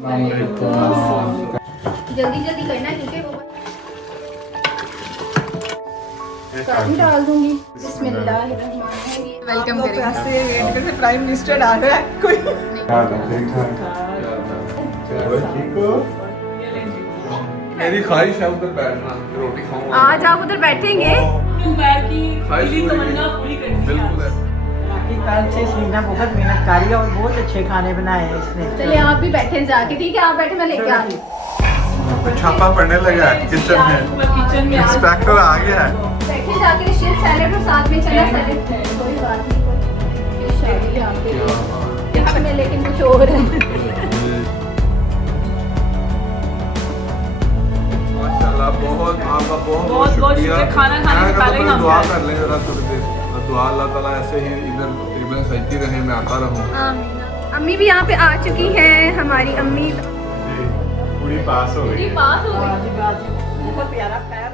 जल्दी जल्दी करना क्योंकि वो काजू डाल दूंगी। बिस्मिल्लाहिर्रहमानिर्रहीम। वेलकम करेंगे। वेट करते प्राइम मिनिस्टर आ रहा है कोई। मेरी ख्वाहिश है उधर बैठना, रोटी खाऊं। आज आप उधर बैठेंगे? बिल्कुल है। कल से शीना बहुत मेहनत करी और बहुत अच्छे खाने बनाए हैं इसने। चलिए आप भी बैठे जाके, ठीक है? आप बैठे, मैं लेके आ रही। छापा पड़ने लगा है किचन में। इंस्पेक्टर आ गया है। बैठे जाके रिशेट सैलेड और साथ में चना सैलेड। कोई बात नहीं, इंशाल्लाह आप पे लेकिन कुछ और है। माशाल्लाह बहुत आपका बहुत शुक्रिया। खाना खाने से पहले हम दुआ कर लें जरा थोड़ी देर। दुआ अल्लाह ताला ऐसे ही इधर तकरीबन सजती रहे, मैं आता रहूं। अम्मी भी यहाँ पे आ चुकी हैं। हमारी अम्मी पूरी पास हो गई। बहुत प्यारा पैर।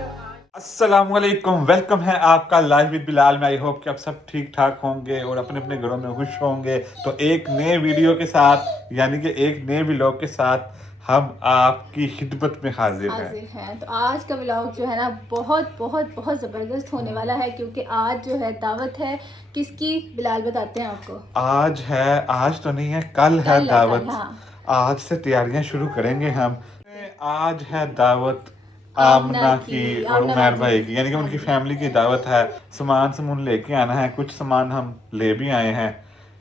अस्सलामुअलैकुम, वेलकम है आपका लाइव विद बिलाल में। आई होप कि आप सब ठीक ठाक होंगे और अपने अपने घरों में खुश होंगे। तो एक नए वीडियो के साथ, यानी कि एक नए व्लॉग के साथ हम आपकी खिदमत में हाजिर हैं। तो आज का व्लॉग जो है ना बहुत बहुत बहुत ज़बरदस्त होने वाला है, क्योंकि आज जो है दावत है। किसकी, बिलाल बताते हैं आपको। आज है, आज तो नहीं है, कल है दावत। हाँ। आज से तैयारियां शुरू करेंगे हम। आज है दावत आमना की और उमर भाई की, यानी कि उनकी फैमिली की दावत है। सामान लेके आना है, कुछ सामान हम ले भी आए हैं।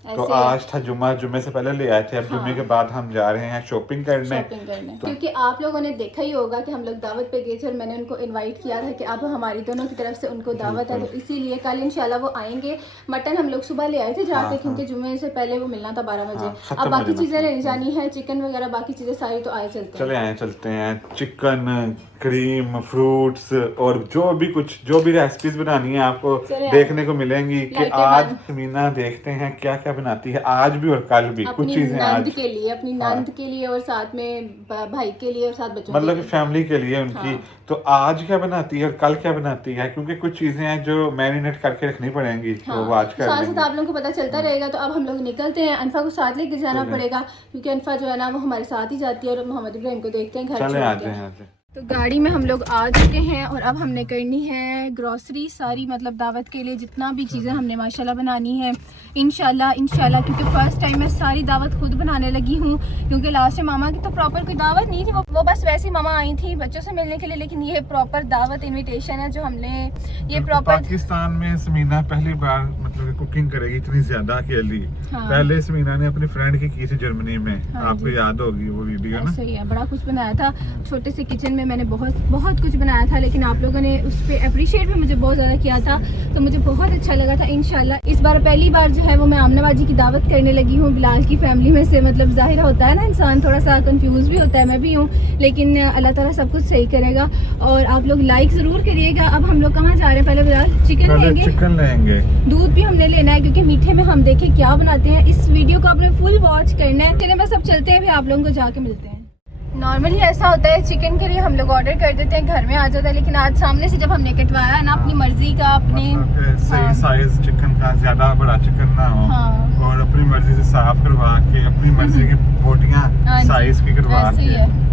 तो आज था जुम्मा, जुम्मे से पहले ले आए थे। अब जुम्मे के बाद हम जा रहे हैं शॉपिंग करने। तो क्योंकि आप लोगों ने देखा ही होगा कि हम लोग दावत पे गए थे और मैंने उनको इनवाइट किया था कि अब हमारी दोनों की तरफ से उनको दावत है, तो इसीलिए कल इंशाल्लाह वो आएंगे। मटन हम लोग सुबह ले आए थे जाके, क्योंकि जुम्मे से पहले वो मिलना था 12 बजे। अब बाकी चीज़ें लेनी जानी है, चिकन वगैरह बाकी चीज़ें सारी, तो आए चलते हैं। चिकन, क्रीम, फ्रूट्स और जो भी रेसिपीज बनानी है आपको देखने को मिलेंगी। कि आज मीना देखते हैं क्या क्या बनाती है आज भी और कल भी। कुछ चीजें आज के लिए, अपनी नंद के लिए और साथ में भाई के लिए और साथ बच्चों मतलब फैमिली के लिए उनकी। तो आज क्या बनाती है और कल क्या बनाती है, क्योंकि कुछ चीजें हैं जो मैरिनेट करके रखनी पड़ेंगी। तो वो आज कर साथ आप लोगों को पता चलता रहेगा। तो अब हम लोग निकलते हैं। अनफा को साथ लेके जाना पड़ेगा, क्योंकि अनफा जो है ना वो हमारे साथ ही जाती है और मोहम्मद इब्राहिम को देखते हैं घर छोड़। तो गाड़ी में हम लोग आ चुके हैं और अब हमने करनी है ग्रॉसरी सारी, मतलब दावत के लिए जितना भी चीज़ें हमने माशाल्लाह बनानी है इंशाल्लाह, क्योंकि फर्स्ट टाइम मैं सारी दावत खुद बनाने लगी हूँ। क्योंकि लास्ट टाइम मामा की तो प्रॉपर कोई दावत नहीं थी, वो बस वैसे मामा आई थी बच्चों से मिलने के लिए। लेकिन ये प्रॉपर दावत इन्विटेशन है जो हमने ये प्रॉपर। पाकिस्तान में समीना पहली बार मतलब कुकिंग करेगी इतनी ज्यादा अकेली। पहले समीना ने अपनी फ्रेंड की थी जर्मनी में। आपको याद होगी वो वीडियो ना। सही है, बड़ा कुछ बनाया था। छोटे से किचन में मैंने बहुत कुछ बनाया था, लेकिन आप लोगों ने उस पर अप्रिशिएट भी मुझे बहुत ज़्यादा किया था, तो मुझे बहुत अच्छा लगा था। इंशाल्लाह इस बार पहली बार जो है वो मैं आमना बाजी की दावत करने लगी हूँ बिलाल की फैमिली में से। मतलब जाहिर होता है ना, इंसान थोड़ा सा कंफ्यूज भी होता है, मैं भी हूँ, लेकिन अल्लाह ताला सब कुछ सही करेगा। और आप लोग लाइक ज़रूर करिएगा। अब हम लोग कहाँ जा रहे हैं? पहले बिलाल चिकन लेंगे। दूध भी हमने लेना है, क्योंकि मीठे में हम देखें क्या बनाते हैं। इस वीडियो को आपने फुल वॉच करना है। चलिए बस अब चलते हैं, फिर आप लोगों को जाके मिलते हैं। नॉर्मली ऐसा होता है, चिकन के लिए हम लोग ऑर्डर कर देते हैं, घर में आ जाता है। लेकिन आज सामने से जब हमने कटवाया ना अपनी मर्जी का, अपने सही साइज चिकन का, ज्यादा बड़ा चिकन ना हो और अपनी मर्जी से साफ करवा के अपनी मर्जी की बोटियां साइज की करवा के,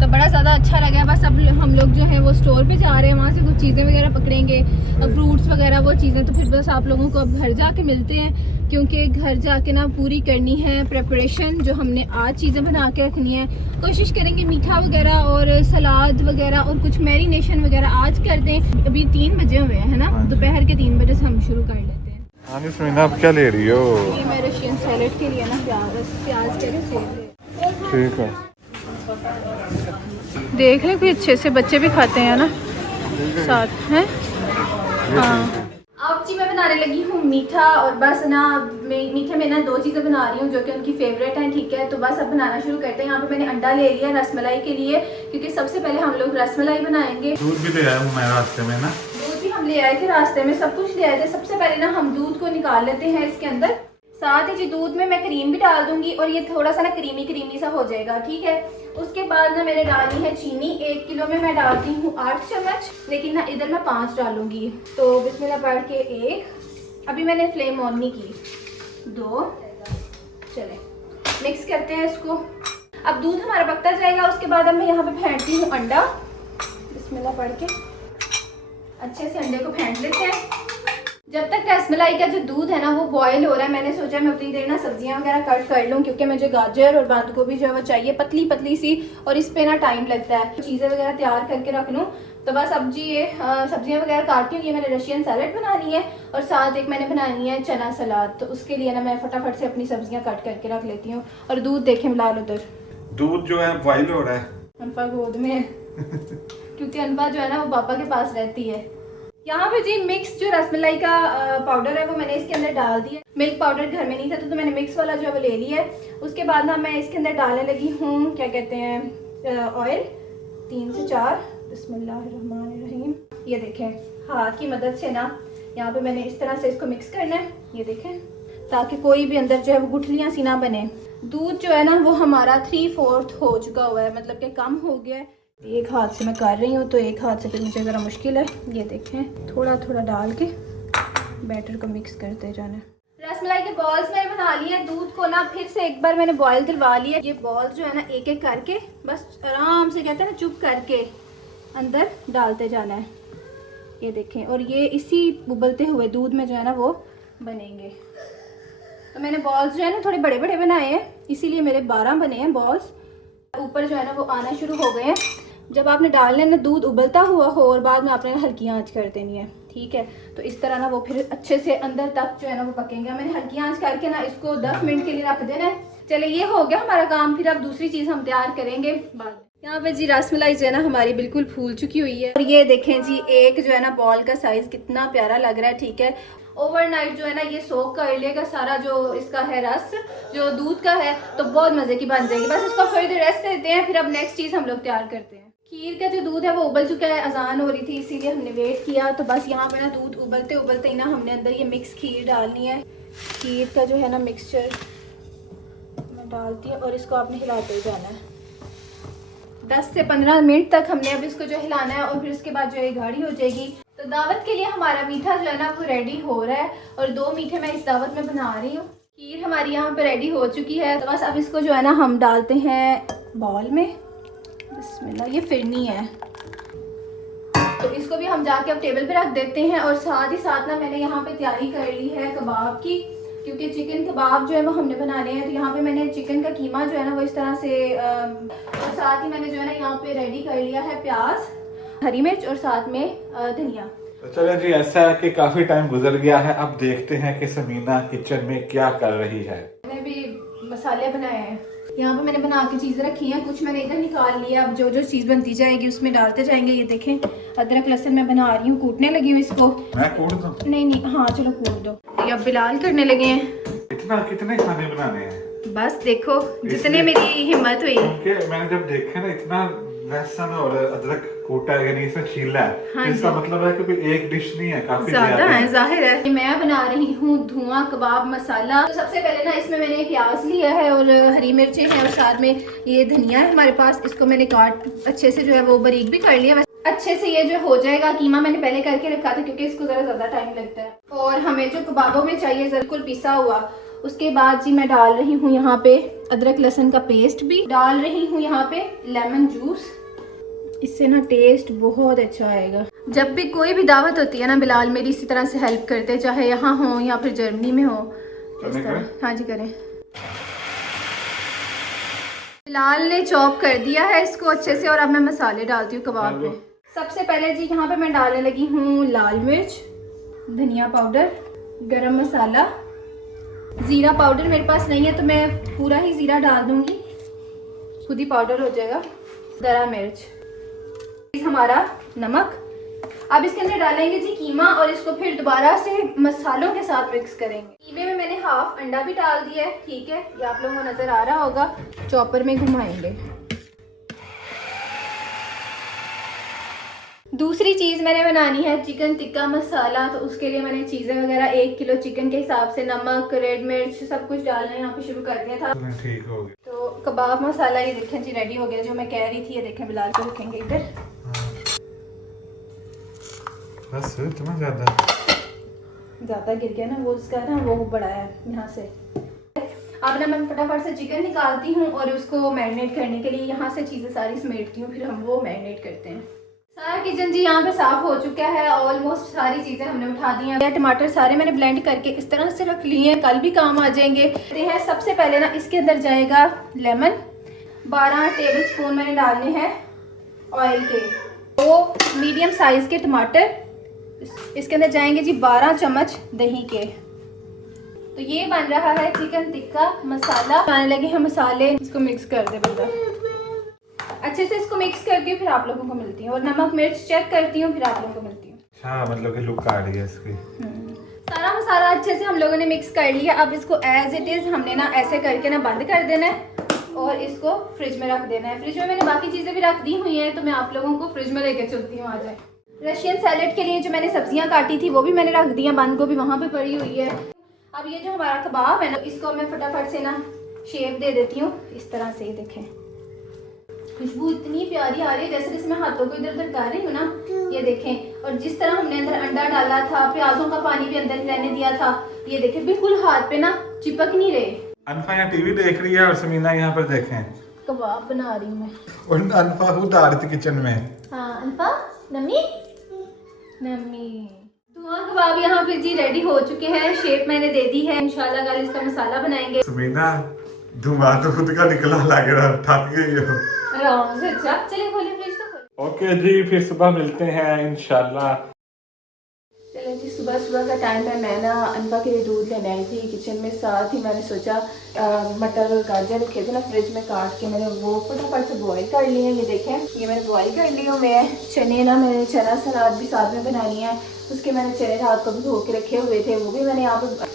तो बड़ा ज़्यादा अच्छा लगा। बस अब हम लोग जो है वो स्टोर पे जा रहे हैं, वहाँ से कुछ चीज़ें वगैरह पकड़ेंगे, फ्रूट्स वगैरह वो चीज़ें। तो फिर बस आप लोगों को अब घर जाके मिलते हैं, क्योंकि घर जाके ना पूरी करनी है प्रिपरेशन जो हमने आज चीज़ें बना के रखनी है। कोशिश करेंगे मीठा वगैरह और सलाद वगैरह और कुछ मैरिनेशन वगैरह आज कर दें। अभी 3 बजे हुए हैं ना, दोपहर के 3 बजे से हम शुरू कर लेते हैं। हाँ समीना, आप क्या ले रही हो? ये मैं रशियन सैलेड के लिए ना प्याज के लिए। ठीक है, देख लें कोई अच्छे से, बच्चे भी खाते हैं ना साथ हैं। हाँ, अब जी मैं बनाने लगी हूँ मीठा। और बस ना मीठे में ना 2 चीज़ें बना रही हूँ जो कि उनकी फेवरेट हैं, ठीक है? तो बस अब बनाना शुरू करते हैं। यहाँ पे मैंने अंडा ले लिया रसमलाई के लिए, क्योंकि सबसे पहले हम लोग रसमलाई बनाएंगे। दूध भी ले आया हूँ मैं रास्ते में ना। दूध भी हम ले आए थे रास्ते में, सब कुछ ले आए थे। सबसे पहले ना हम दूध को निकाल लेते हैं इसके अंदर। साथ ही जी दूध में मैं क्रीम भी डाल दूंगी और ये थोड़ा सा ना क्रीमी सा हो जाएगा, ठीक है? उसके बाद ना मैंने डाली है चीनी। 1 किलो में मैं डालती हूँ 8 चम्मच, लेकिन ना इधर मैं 5 डालूंगी। तो बिस्मिल्लाह पढ़ के 1, अभी मैंने फ्लेम ऑन नहीं की, 2, चले मिक्स करते हैं इसको। अब दूध हमारा पकता जाएगा। उसके बाद अब मैं यहाँ पे फेंटती हूँ अंडा, बिस्मिल्लाह पढ़ के अच्छे से अंडे को फेंट लेते हैं। जब तक रसमलाई का जो दूध है ना वो बॉयल हो रहा है, मैंने सोचा मैं उतनी देर ना सब्जियां वगैरह कट कर लूँ, क्योंकि मुझे गाजर और बांध गोभी जो है वो चाहिए पतली पतली सी, और इस पे ना टाइम लगता है। चीज़ें वगैरह तैयार करके रख लूँ। तो बस अब जी ये सब्जियां वगैरह काटती हूँ। ये मैंने रशियन सैलेड बनानी है और साथ एक मैंने बनानी है चना सलाद। तो उसके लिए ना मैं फटाफट से अपनी सब्जियां कट करके रख लेती हूँ। और दूध देखें बिलाल उधर, दूध जो है बॉइल हो रहा है। अनफा गोद में है क्योंकि अनफा जो है ना वो पापा के पास रहती है। यहाँ पे जी मिक्स जो रसमलाई का पाउडर है वो मैंने इसके अंदर डाल दिया। मिल्क पाउडर घर में नहीं था तो मैंने मिक्स वाला जो है वो ले लिया है। उसके बाद ना मैं इसके अंदर डालने लगी हूँ क्या कहते हैं ऑयल, 3 से 4। बिस्मिल्लाहिर्रहमानिर्रहीम। ये देखें हाथ की मदद से ना यहाँ पे मैंने इस तरह से इसको मिक्स करना है, ये देखें, ताकि कोई भी अंदर जो है वो गुठलियाँ सी ना बने। दूध जो है ना वो हमारा 3/4 हो चुका हुआ है, मतलब कि कम हो गया है। एक हाथ से मैं कर रही हूँ तो एक हाथ से फिर मुझे ज़रा मुश्किल है। ये देखें थोड़ा थोड़ा डाल के बैटर को मिक्स करते जाना है। रसमलाई के बॉल्स मैंने बना लिए हैं। दूध को ना फिर से एक बार मैंने बॉयल दिलवा लिया। ये बॉल्स जो है ना एक एक करके बस आराम से कहते हैं ना चुप करके अंदर डालते जाना है। ये देखें, और ये इसी उबलते हुए दूध में जो है ना वो बनेंगे। तो मैंने बॉल्स जो है ना थोड़े बड़े बड़े बनाए हैं, इसीलिए मेरे 12 बने हैं बॉल्स। ऊपर जो है ना वो आना शुरू हो गए हैं। जब आपने डालने ना दूध उबलता हुआ हो और बाद में आपने हल्की आंच कर देनी है, ठीक है। तो इस तरह ना वो फिर अच्छे से अंदर तक जो है ना वो पकेंगे। मैंने हल्की आंच करके ना इसको 10 मिनट के लिए रख देना है। चले ये हो गया हमारा काम। फिर अब दूसरी चीज़ हम तैयार करेंगे बाद में। यहाँ पे जी रसमलाई जो है ना हमारी बिल्कुल फूल चुकी हुई है। और ये देखें जी एक जो है ना बॉल का साइज कितना प्यारा लग रहा है, ठीक है। ओवरनाइट जो है ना ये सोक कर लेगा सारा जो इसका है रस जो दूध का है, तो बहुत मज़े की बन जाएगी। बस इसको थोड़ी देर रेस्ट देते हैं, फिर अब नेक्स्ट चीज़ हम लोग तैयार करते हैं। खीर का जो दूध है वो उबल चुका है, अजान हो रही थी इसीलिए हमने वेट किया। तो बस यहाँ पे ना दूध उबलते उबलते ही ना हमने अंदर ये मिक्स खीर डालनी है। खीर का जो है ना मिक्सचर मैं डालती हूँ और इसको आपने हिलाते जाना है 10 से 15 मिनट तक। हमने अब इसको जो हिलाना है और फिर उसके बाद जो है गाढ़ी हो जाएगी। तो दावत के लिए हमारा मीठा जो है ना वो रेडी हो रहा है और 2 मीठे मैं इस दावत में बना रही हूँ। खीर हमारी यहाँ पे रेडी हो चुकी है। तो बस अब इसको जो है ना हम डालते हैं बाउल में। बिस्मिल्लाह, ये फिरनी है तो इसको भी हम जाके अब टेबल पे रख देते हैं। और साथ ही साथ ना मैंने यहाँ पे तैयारी कर ली है कबाब की, क्योंकि चिकन कबाब जो है वो हमने बनाने हैं। तो यहाँ पे मैंने चिकन का कीमा जो है ना वो इस तरह से और साथ ही मैंने जो है ना यहाँ पे रेडी कर लिया है प्याज, हरी मिर्च और साथ में धनिया। तो चलो जी, ऐसा है कि काफी टाइम गुजर गया है। अब देखते हैं कि समीना किचन में क्या कर रही है। मैंने भी मसाले बनाए हैं। यहाँ पे मैंने बना के चीज़ें रखी हैं, कुछ मैंने इधर निकाल लिया। अब जो जो चीज़ बनती जाएगी उसमें डालते जाएंगे। ये देखें अदरक लहसुन मैं बना रही हूँ, कूटने लगी हूँ इसको। मैं कूट दूं? नहीं, हाँ चलो कूट दो। ये अब बिलाल करने लगे हैं। कितने खाने बनाने हैं? बस देखो जितने मेरी हिम्मत हुई। क्योंकि मैंने जब देखा ना इतना लहसुन और अदरक कूटा है, यानी इसमें छीला है, हाँ, तो इसका मतलब है कि कोई एक डिश नहीं है, काफी ज्यादा है, जाहिर है। मैं बना रही हूँ धुआं कबाब मसाला। तो सबसे पहले ना इसमें मैंने प्याज लिया है और हरी मिर्चें हैं और साथ में ये धनिया है हमारे पास। इसको मैंने काट अच्छे से जो है वो बारीक भी कर लिया। अच्छे से ये जो हो जाएगा। कीमा मैंने पहले करके रखा था क्योंकि इसको ज़रा ज़्यादा टाइम लगता है। और हमें जो कबाबों में चाहिए बिल्कुल पिसा हुआ। उसके बाद जी मैं डाल रही हूँ यहाँ पे अदरक लहसुन का पेस्ट भी डाल रही हूँ, यहाँ पे लेमन जूस। इससे ना टेस्ट बहुत अच्छा आएगा। जब भी कोई भी दावत होती है ना बिलाल मेरी इसी तरह से हेल्प करते, चाहे यहाँ हो या फिर जर्मनी में हो। इस तरह हाँ जी करें। बिलाल ने चॉप कर दिया है इसको अच्छे से और अब मैं मसाले डालती हूँ कबाब में। सबसे पहले जी यहाँ पे मैं डालने लगी हूँ लाल मिर्च, धनिया पाउडर, गरम मसाला, ज़ीरा पाउडर मेरे पास नहीं है तो मैं पूरा ही ज़ीरा डाल दूँगी, खुद ही पाउडर हो जाएगा। दरा मिर्च, हमारा नमक। अब इसके अंदर डालेंगे जी कीमा और इसको फिर दोबारा से मसालों के साथ मिक्स करेंगे। कीमे में मैंने हाफ अंडा भी डाल दिया है, ठीक है, ये आप लोगों को नज़र आ रहा होगा। चॉपर में घुमाएंगे। दूसरी चीज़ मैंने बनानी है चिकन टिक्का मसाला। तो उसके लिए मैंने चीज़ें वगैरह 1 किलो चिकन के हिसाब से नमक, रेड मिर्च सब कुछ डालना यहाँ पे शुरू कर दिया था। ठीक हो गया। तो कबाब मसाला ये देखें जी रेडी हो गया जो मैं कह रही थी। ये देखें बिलाल को रखेंगे इधर। बस इतना ज़्यादा गिर गया ना वो, उसका ना वो बड़ा है यहाँ से। अब ना मैं फटाफट से चिकन निकालती हूँ और उसको मैरिनेट करने के लिए यहाँ से चीज़ें सारी समेटती हूँ, फिर हम वो मैरिनेट करते हैं। सारा किचन जी यहाँ पे साफ हो चुका है, ऑलमोस्ट सारी चीज़ें हमने उठा दी हैं। टमाटर सारे मैंने ब्लेंड करके इस तरह से रख लिए हैं, कल भी काम आ जाएंगे। सबसे पहले ना इसके अंदर जाएगा लेमन, 12 टेबल स्पून मैंने डालने हैं ऑयल के। 2 मीडियम साइज़ के टमाटर, इसके अंदर जाएंगे जी 12 चम्मच दही के। तो ये बन रहा है चिकन टिक्का मसाला। आने लगे हैं मसाले, इसको मिक्स कर दे बंदा अच्छे से। इसको मिक्स करती हूँ फिर आप लोगों को मिलती हूँ, और नमक मिर्च चेक करती हूँ फिर आप लोगों को मिलती हूँ। अच्छा, मतलब कि लुक आ रही है इसकी। सारा मसाला अच्छे से हम लोगों ने मिक्स कर लिया। अब इसको एज इट इज़ हमने ना ऐसे करके ना बंद कर देना है और इसको फ्रिज में रख देना है। फ्रिज में मैंने बाकी चीज़ें भी रख दी हुई हैं, तो मैं आप लोगों को फ्रिज में लेके चलती हूँ। आ जाए। रशियन सैलेड के लिए जो मैंने सब्जियाँ काटी थी वो भी मैंने रख दी हैं, बंद गोभी वहाँ पे पड़ी हुई है। अब ये जो हमारा कबाब है ना, इसको मैं फटाफट से ना शेप दे देती हूँ इस तरह से। देखें खुशबू इतनी प्यारी आ रही है, जैसे जैसे मैं हाथों को इधर उधर कर रही हूँ ना, ये देखें। और जिस तरह हमने अंदर अंडा डाला था, प्याजों का पानी भी अंदर रहने दिया था, ये देखें बिल्कुल हाथ पे ना चिपक नहीं रहे। अनफा यहाँ टीवी देख रही है और समीना यहाँ पर देखें कबाब बना रही हूँ मैं। और अनफा खुद आ रही थी किचन में। हाँ अनफा, नमी नमी। धुआं कबाब यहाँ पे जी रेडी हो चुके हैं, शेप मैंने दे दी है। इंशाल्लाह कल इसका मसाला बनाएंगे। समीना धुआं तो खुद का निकला लग रहा, थक गई हो। आराम से। अच्छा चलिए खोलिए फ्रिज तो खोलिए। ओके जी, फिर सुबह मिलते हैं इंशाल्लाह। चलिए जी, सुबह सुबह का टाइम है। मैं ना अनफा के लिए दूध लेने आई थी किचन में, साथ ही मैंने सोचा मटर और गाजर रखे थे ना फ्रिज में, काट के मैंने वो फटाफट से बॉईल कर लिए हैं। ये देखें ये मैंने बॉईल कर लिए हुए हैं। चने ना मैंने चना सलाद भी साथ में बनानी है, उसके मैंने चने रात को भी धो के रखे हुए थे, वो भी मैंने यहाँ पे।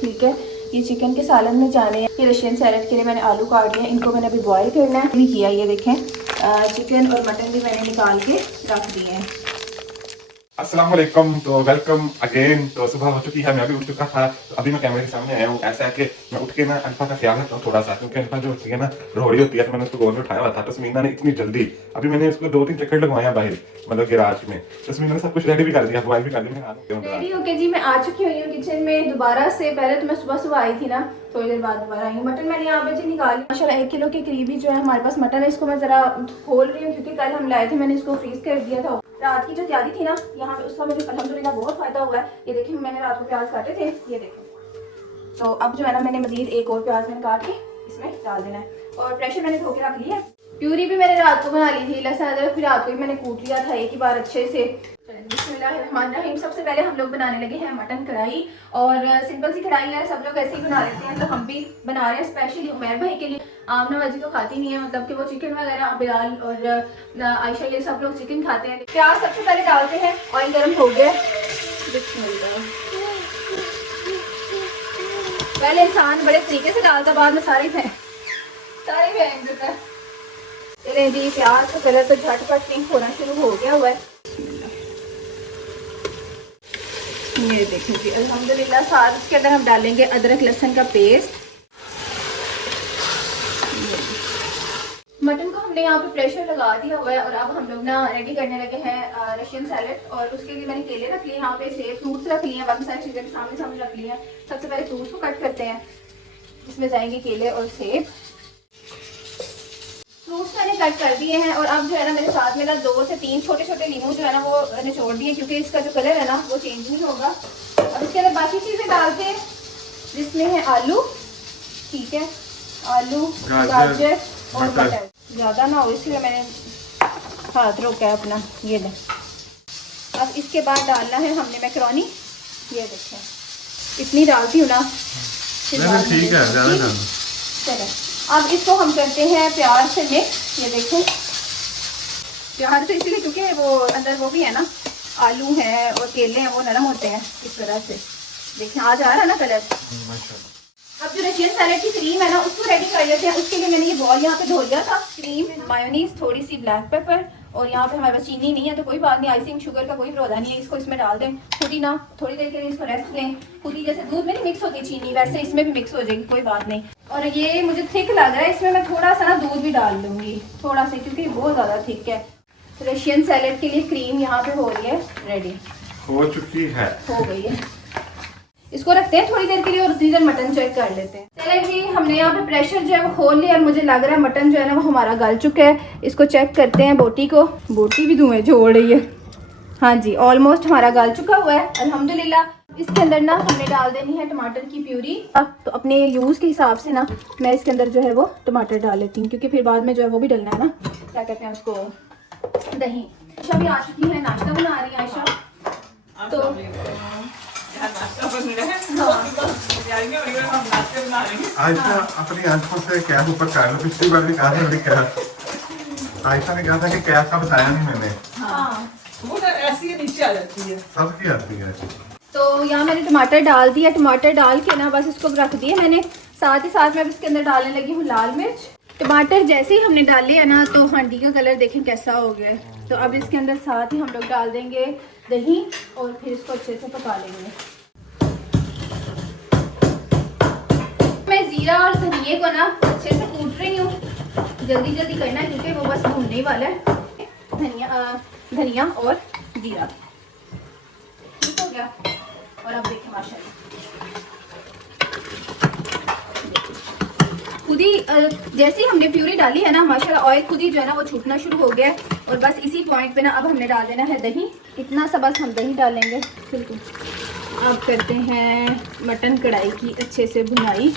ठीक है, ये चिकन के सालन में जाने हैं। ये रशियन सैलेड के लिए मैंने आलू काट लिए, इनको मैंने अभी बॉईल करना है। भी किया, ये देखें चिकन और मटन भी मैंने निकाल के रख दिए हैं। अस्सलाम वालेकुम, तो वेलकम अगेन। तो सुबह हो चुकी है, मैं अभी उठ चुका था। तो अभी मैं कैमरे के सामने आया हूँ। ऐसा है कि मैं उठ के ना अनफा का ख्याल रखता हूँ थोड़ा सा, क्योंकि अनफा जो होती है ना रोड़ी होती है, तो मैंने उसको गोल में उठाया हुआ था। तो समीना ने इतनी जल्दी, अभी मैंने उसको 2-3 चक्कर लगवाया बाहर, मतलब गिराज में। तो समीना ने सब कुछ रेडी भी कर दिया, बॉयल भी कर दिया। रेडी होके जी मैं आ चुकी हुई हूँ किचन में दोबारा से। पहले तो मैं सुबह सुबह आई थी ना, थोड़ी देर बाद दोबारा आई हूँ। मटन मैंने यहाँ पे जी निकाली माशाल्लाह 1 किलो के करीब ही जो है हमारे पास मटन है। इसको मैं ज़रा खोल रही हूँ क्योंकि कल हम लाए थे, मैंने इसको फ्रीज कर दिया था। रात की जो ज्यादा थी ना यहाँ पे, उसका मुझे अल्हम्दुलिल्लाह बहुत फायदा हुआ है। ये देखिए मैंने रात को प्याज काटे थे, ये देखें। तो अब जो है ना मैंने मजीद एक और प्याज मैंने काट के इसमें डाल देना है। और प्रेशर मैंने धो के रख लिया है। प्यूरी भी मैंने रात को बना ली थी, लहसुन अदरक भी रात को ही मैंने कूट लिया था एक ही बार अच्छे से। बिस्मिल्लाहिर्रहमानिर्रहीम। सबसे पहले हम लोग बनाने लगे हैं मटन कढ़ाई, और सिंपल सी कढ़ाई है, सब लोग ऐसे ही बना लेते हैं। तो हम भी बना रहे हैं स्पेशली उमैर भाई के लिए। आमना बाजी तो खाती नहीं है, मतलब कि वो चिकन वगैरह, बिलाल और आयशा ये सब लोग चिकन खाते हैं। प्याज सबसे पहले डालते हैं, ऑयल गर्म हो गया। पहले इंसान बड़े तरीके से डालता, बाद में सारे फेंक देता है। चले जी, प्याज का कलर तो झटपट पिंक होना शुरू हो गया हुआ है। ये देखिए जी अल्हम्दुलिल्लाह। साथ इसके अंदर हम डालेंगे अदरक लहसुन का पेस्ट। मटन को हमने यहाँ पे प्रेशर लगा दिया हुआ है, और अब हम लोग ना रेडी करने लगे हैं रशियन सैलेड। और उसके लिए मैंने केले रख लिए, यहाँ पे सेब फ्रूट्स रख लिए हैं, बाकी सारी चीज़ें सामने सामने रख ली हैं। सबसे पहले फ्रूट्स को कट करते हैं, इसमें जाएंगे केले और सेब। फ्रूट्स मैंने कट कर दिए हैं, और अब जो है ना मेरे साथ में ना 2 से 3 छोटे छोटे नींबू जो है ना वो निचोड़ दिए, क्योंकि इसका जो कलर है ना वो चेंज नहीं होगा। अब इसके अंदर बाकी चीज़ें डालते हैं, जिसमें है आलू, ठीक है, आलू, गाजर और मटर। ज़्यादा ना हो इसलिए मैंने हाथ रोका है अपना। ये दें। अब इसके बाद डालना है हमने मैकरोनी। ये देखें इतनी डालती हूँ ना, ठीक है, चलो। अब इसको हम करते हैं प्यार से मिक्स। ये देखें प्यार से इसलिए क्योंकि वो अंदर वो भी है ना, आलू है और केले हैं, वो नरम होते हैं इस तरह से। देखें आ जा रहा है ना कलर। अब जो रशियन सैलेड की क्रीम है ना उसको रेडी कर लेते हैं। उसके लिए मैंने ये बॉल यहाँ पे धो लिया था। क्रीम, मायोनीज, थोड़ी सी ब्लैक पेपर, और यहाँ पे हमारे पास चीनी नहीं है तो कोई बात नहीं, आइसिंग शुगर का कोई विरोधा नहीं है। इसको इसमें डाल दें, खुद ही ना थोड़ी देर के लिए इसको रेस्ट लें। खुद ही जैसे दूध में नहीं मिक्स होती चीनी, वैसे इसमें भी मिक्स हो जाएगी, कोई बात नहीं। और ये मुझे थिक लग रहा है, इसमें मैं थोड़ा सा ना दूध भी डाल दूँगी, थोड़ा सा, क्योंकि बहुत ज़्यादा थिक है। रशियन सैलेड के लिए क्रीम यहाँ पे हो रही है रेडी, हो चुकी है, हो गई है। इसको रखते हैं थोड़ी देर के लिए और उतनी देर मटन चेक कर लेते हैं। चले जी, हमने यहाँ पे प्रेशर जो है वो खोल लिया और मुझे लग रहा है मटन जो है ना वो हमारा गल चुका है। इसको चेक करते हैं बोटी को। बोटी भी धुएं छोड़ रही है। हाँ जी, ऑलमोस्ट हमारा गल चुका हुआ है अल्हम्दुलिल्लाह। इसके अंदर ना हमने डाल देनी है टमाटर की प्यूरी। तो अपने यूज़ के हिसाब से ना मैं इसके अंदर जो है वो टमाटर डाल लेती हूँ, क्योंकि फिर बाद में जो है वो भी डलना है ना, क्या कहते हैं उसको, दही। आयशा भी आ चुकी है, नाश्ता बना रही है आयशा। तो आयशा अपनी आंखों से क्या ऊपर कर लो, पिछली बार भी कहा था मैंने क्या, आयशा ने कहा था कि क्या था बताया नहीं मैंने। हाँ, वो तो ऐसी ही नीचे आ जाती है, सबकी आती है। तो यहाँ मैंने टमाटर डाल दिया। टमाटर डाल के ना बस इसको रख दिया मैंने। साथ ही साथ मैं अब इसके अंदर डालने लगी हूँ लाल मिर्च। टमाटर जैसे ही हमने डाले है ना तो हांडी का कलर देखें कैसा हो गया है। तो अब इसके अंदर साथ ही हम लोग डाल देंगे दही और फिर इसको अच्छे से पका लेंगे। मैं जीरा और धनिए को ना अच्छे से कूट रही हूँ, जल्दी जल्दी करना है क्योंकि वो बस भूनने ही वाला है। धनिया और जीरा ठीक हो गया। और अब देखें माशाल्लाह खुद ही जैसे ही हमने प्यूरी डाली है ना माशाल्लाह ऑयल खुद ही जो है ना वो छूटना शुरू हो गया है। और बस इसी पॉइंट पे ना अब हमने डाल देना है दही। इतना सा बस हम दही डालेंगे। बिल्कुल। अब करते हैं मटन कढ़ाई की अच्छे से भुनाई।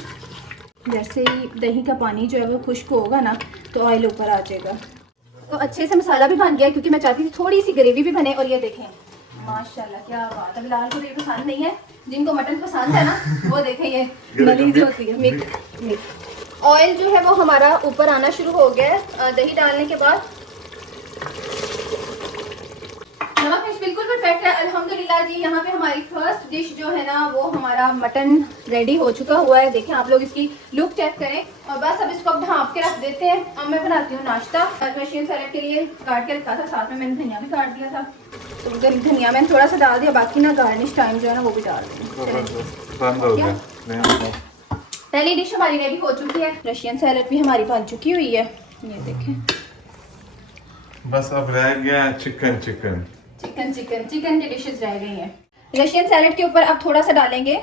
जैसे ही दही का पानी जो है वो खुश्क होगा ना तो ऑयल ऊपर आ जाएगा। तो अच्छे से मसाला भी बन गया क्योंकि मैं चाहती थी थोड़ी सी ग्रेवी भी बने। और ये देखें माशाल्लाह क्या बात है। बिलाल को तो ये पसंद नहीं है, जिनको मटन पसंद है ना वो देखें ये नली जो होती है मिक्स। ऑयल जो है वो हमारा ऊपर आना शुरू हो गया है दही डालने के बाद। नमक मिर्च बिल्कुल परफेक्ट है अल्हम्दुलिल्लाह जी। यहाँ पे हमारी फर्स्ट डिश जो है ना वो हमारा मटन रेडी हो चुका हुआ है। देखें आप लोग इसकी लुक चेक करें। और बस अब इसको अब ढाँप के रख देते हैं। अब मैं बनाती हूँ नाश्ता। रशियन सैलेड के लिए काट के रखा था, साथ में मैंने धनिया भी काट दिया था। तो उधर धनिया मैंने थोड़ा सा डाल दिया, बाकी ना गार्निश टाइम जो है ना वो भी डाल दिया। पहली डिश हमारी रेडी हो चुकी है। रशियन सैलेड भी हमारी बन चुकी हुई है, ये देखें। बस अब रह गया चिकन चिकन की डिशेस रह गई हैं। रशियन सैलेड के ऊपर अब थोड़ा सा डालेंगे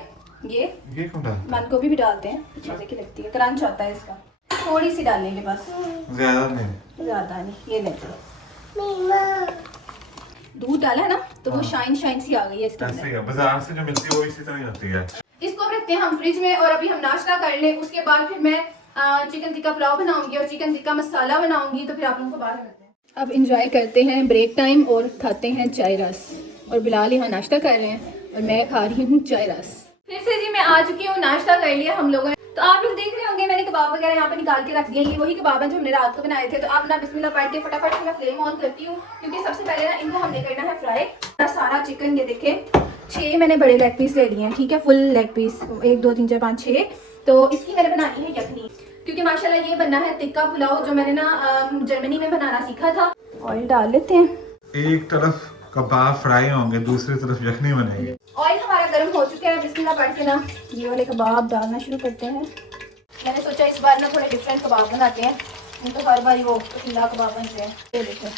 ये बंद गोभी भी डालते हैं, मजे की लगती है, क्रंच आता है इसका। थोड़ी सी डालेंगे बस, ज्यादा नहीं। ये लेते दूध डाला है ना तो वो शाइन सी आ गई है इसके अंदर। बाजार से जो मिलती है वो इसी तरह होती है। इसको अब रखते हैं हम फ्रिज में। और अभी हम नाश्ता कर लें, उसके बाद फिर मैं चिकन टिक्का पुलाव बनाऊंगी और चिकन टिक्का मसाला बनाऊंगी। तो फिर आप लोगों को बाद में मिलते हैं। अब इंजॉय करते हैं ब्रेक टाइम और खाते हैं चाय रस। और बिलाल यहाँ नाश्ता कर रहे हैं और मैं खा रही हूँ चाय रस। फिर से जी मैं आ चुकी हूँ, नाश्ता कर लिया हम लोगों ने। तो आप लोग देख रहे होंगे मैंने कबाब वगैरह यहाँ पे निकाल के रख दिए। ये वही कबाब है जो हमने रात को बनाए थे। तो अब ना बिस्मिल्लाह पढ़ के फटाफट से मैं फ्लेम ऑन करती हूँ क्योंकि सबसे पहले ना इनको हमने करना है फ्राई। सारा चिकन ये देखें 6 मैंने बड़े लेग पीस ले लिए हैं, ठीक है, फुल लेग पीस 1 2 3 4 5 6। तो इसकी मैंने बनानी है यखनी क्योंकि माशाल्लाह ये बनना है टिक्का पुलाव जो मैंने ना जर्मनी में बनाना सीखा था। ऑयल डाल लेते हैं। एक तरफ कबाब फ्राई होंगे, दूसरी तरफ यखनी बनेगी। ऑयल हमारा गर्म हो चुका है। बिस्मिल्लाह पढ़ के ना ये वाले कबाब डालना शुरू करते हैं। मैंने सोचा इस बार ना थोड़े डिफरेंट कबाब बनाते हैं, नहीं तो हर बार वो पतीला कबाब बनते हैं। ये देखो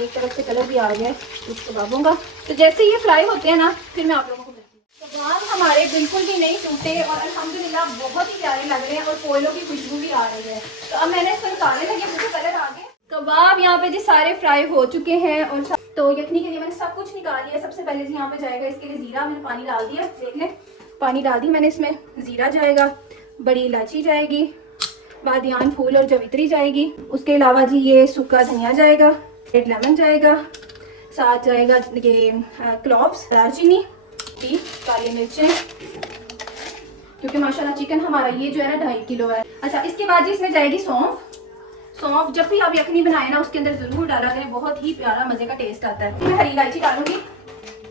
एक तरफ से कलर भी आ गया कुछ कबाबों का। तो जैसे ये फ्राई होते हैं ना फिर मैं आप लोगों को मिलती हूँ। कबाब हमारे बिल्कुल भी नहीं टूटे और अल्हम्दुलिल्लाह बहुत ही प्यारे लग रहे हैं और कोयलों की खुशबू भी आ रही है। तो अब मैंने इसको निकालने लगी, मुझे कलर आ गए। कबाब यहाँ पे जी सारे फ्राई हो चुके हैं। और तो यखनी के लिए मैंने सब कुछ निकाल लिया। सबसे पहले जी यहाँ पे जाएगा इसके लिए जीरा। मैंने पानी डाल दिया, देख लें पानी डाल दी मैंने। इसमें जीरा जाएगा, बड़ी इलायची जाएगी, बादियान फूल और जवित्री जाएगी। उसके अलावा जी ये सूखा धनिया जाएगा, रेड लेमन जाएगा, साथ जाएगा ये क्लॉव्स, दालचीनी, काली मिर्चें, क्योंकि माशाल्लाह चिकन हमारा ये जो है ना 2.5 किलो है। अच्छा इसके बाद जी इसमें जाएगी सौंफ। जब भी आप यखनी बनाए ना उसके अंदर जरूर डाला करें, बहुत ही प्यारा मजे का टेस्ट आता है। मैं हरी इलायची डालूंगी,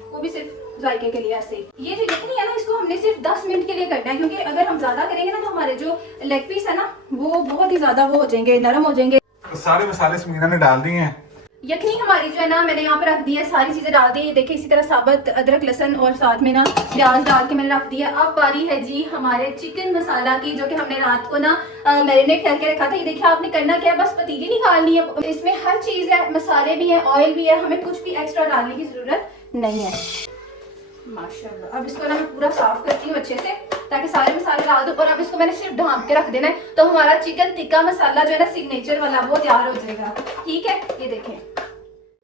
वो भी सिर्फ जायके के लिए ऐसे। ये जो यखनी है ना इसको हमने सिर्फ 10 मिनट के लिए करना है क्योंकि अगर हम ज्यादा करेंगे ना तो हमारे जो लेग पीस है ना वो बहुत ही ज्यादा वो हो जाएंगे, नरम हो जाएंगे। सारे मसाले समीना ने डाल दिए हैं। यखनी हमारी जो है ना मैंने यहाँ पे रख दी है, सारी चीजें डाल दी है। देखिए इसी तरह साबुत अदरक लहसुन और साथ में ना प्याज डाल के मैंने रख दिया। अब बारी है जी हमारे चिकन मसाला की, जो कि हमने रात को ना मैरिनेट करके रखा था। ये देखिए आपने करना क्या है, बस पतीली निकालनी है, इसमें हर चीज है, मसाले भी है, ऑयल भी है, हमें कुछ भी एक्स्ट्रा डालने की जरूरत नहीं है। माशाल्लाह। अब इसको ना मैं पूरा साफ करती हूँ अच्छे से ताकि सारे मसाले डाल दूँ, और अब इसको मैंने सिर्फ ढांप के रख देना है, तो हमारा चिकन टिक्का मसाला जो है ना सिग्नेचर वाला वो तैयार हो जाएगा। ठीक है, ये देखें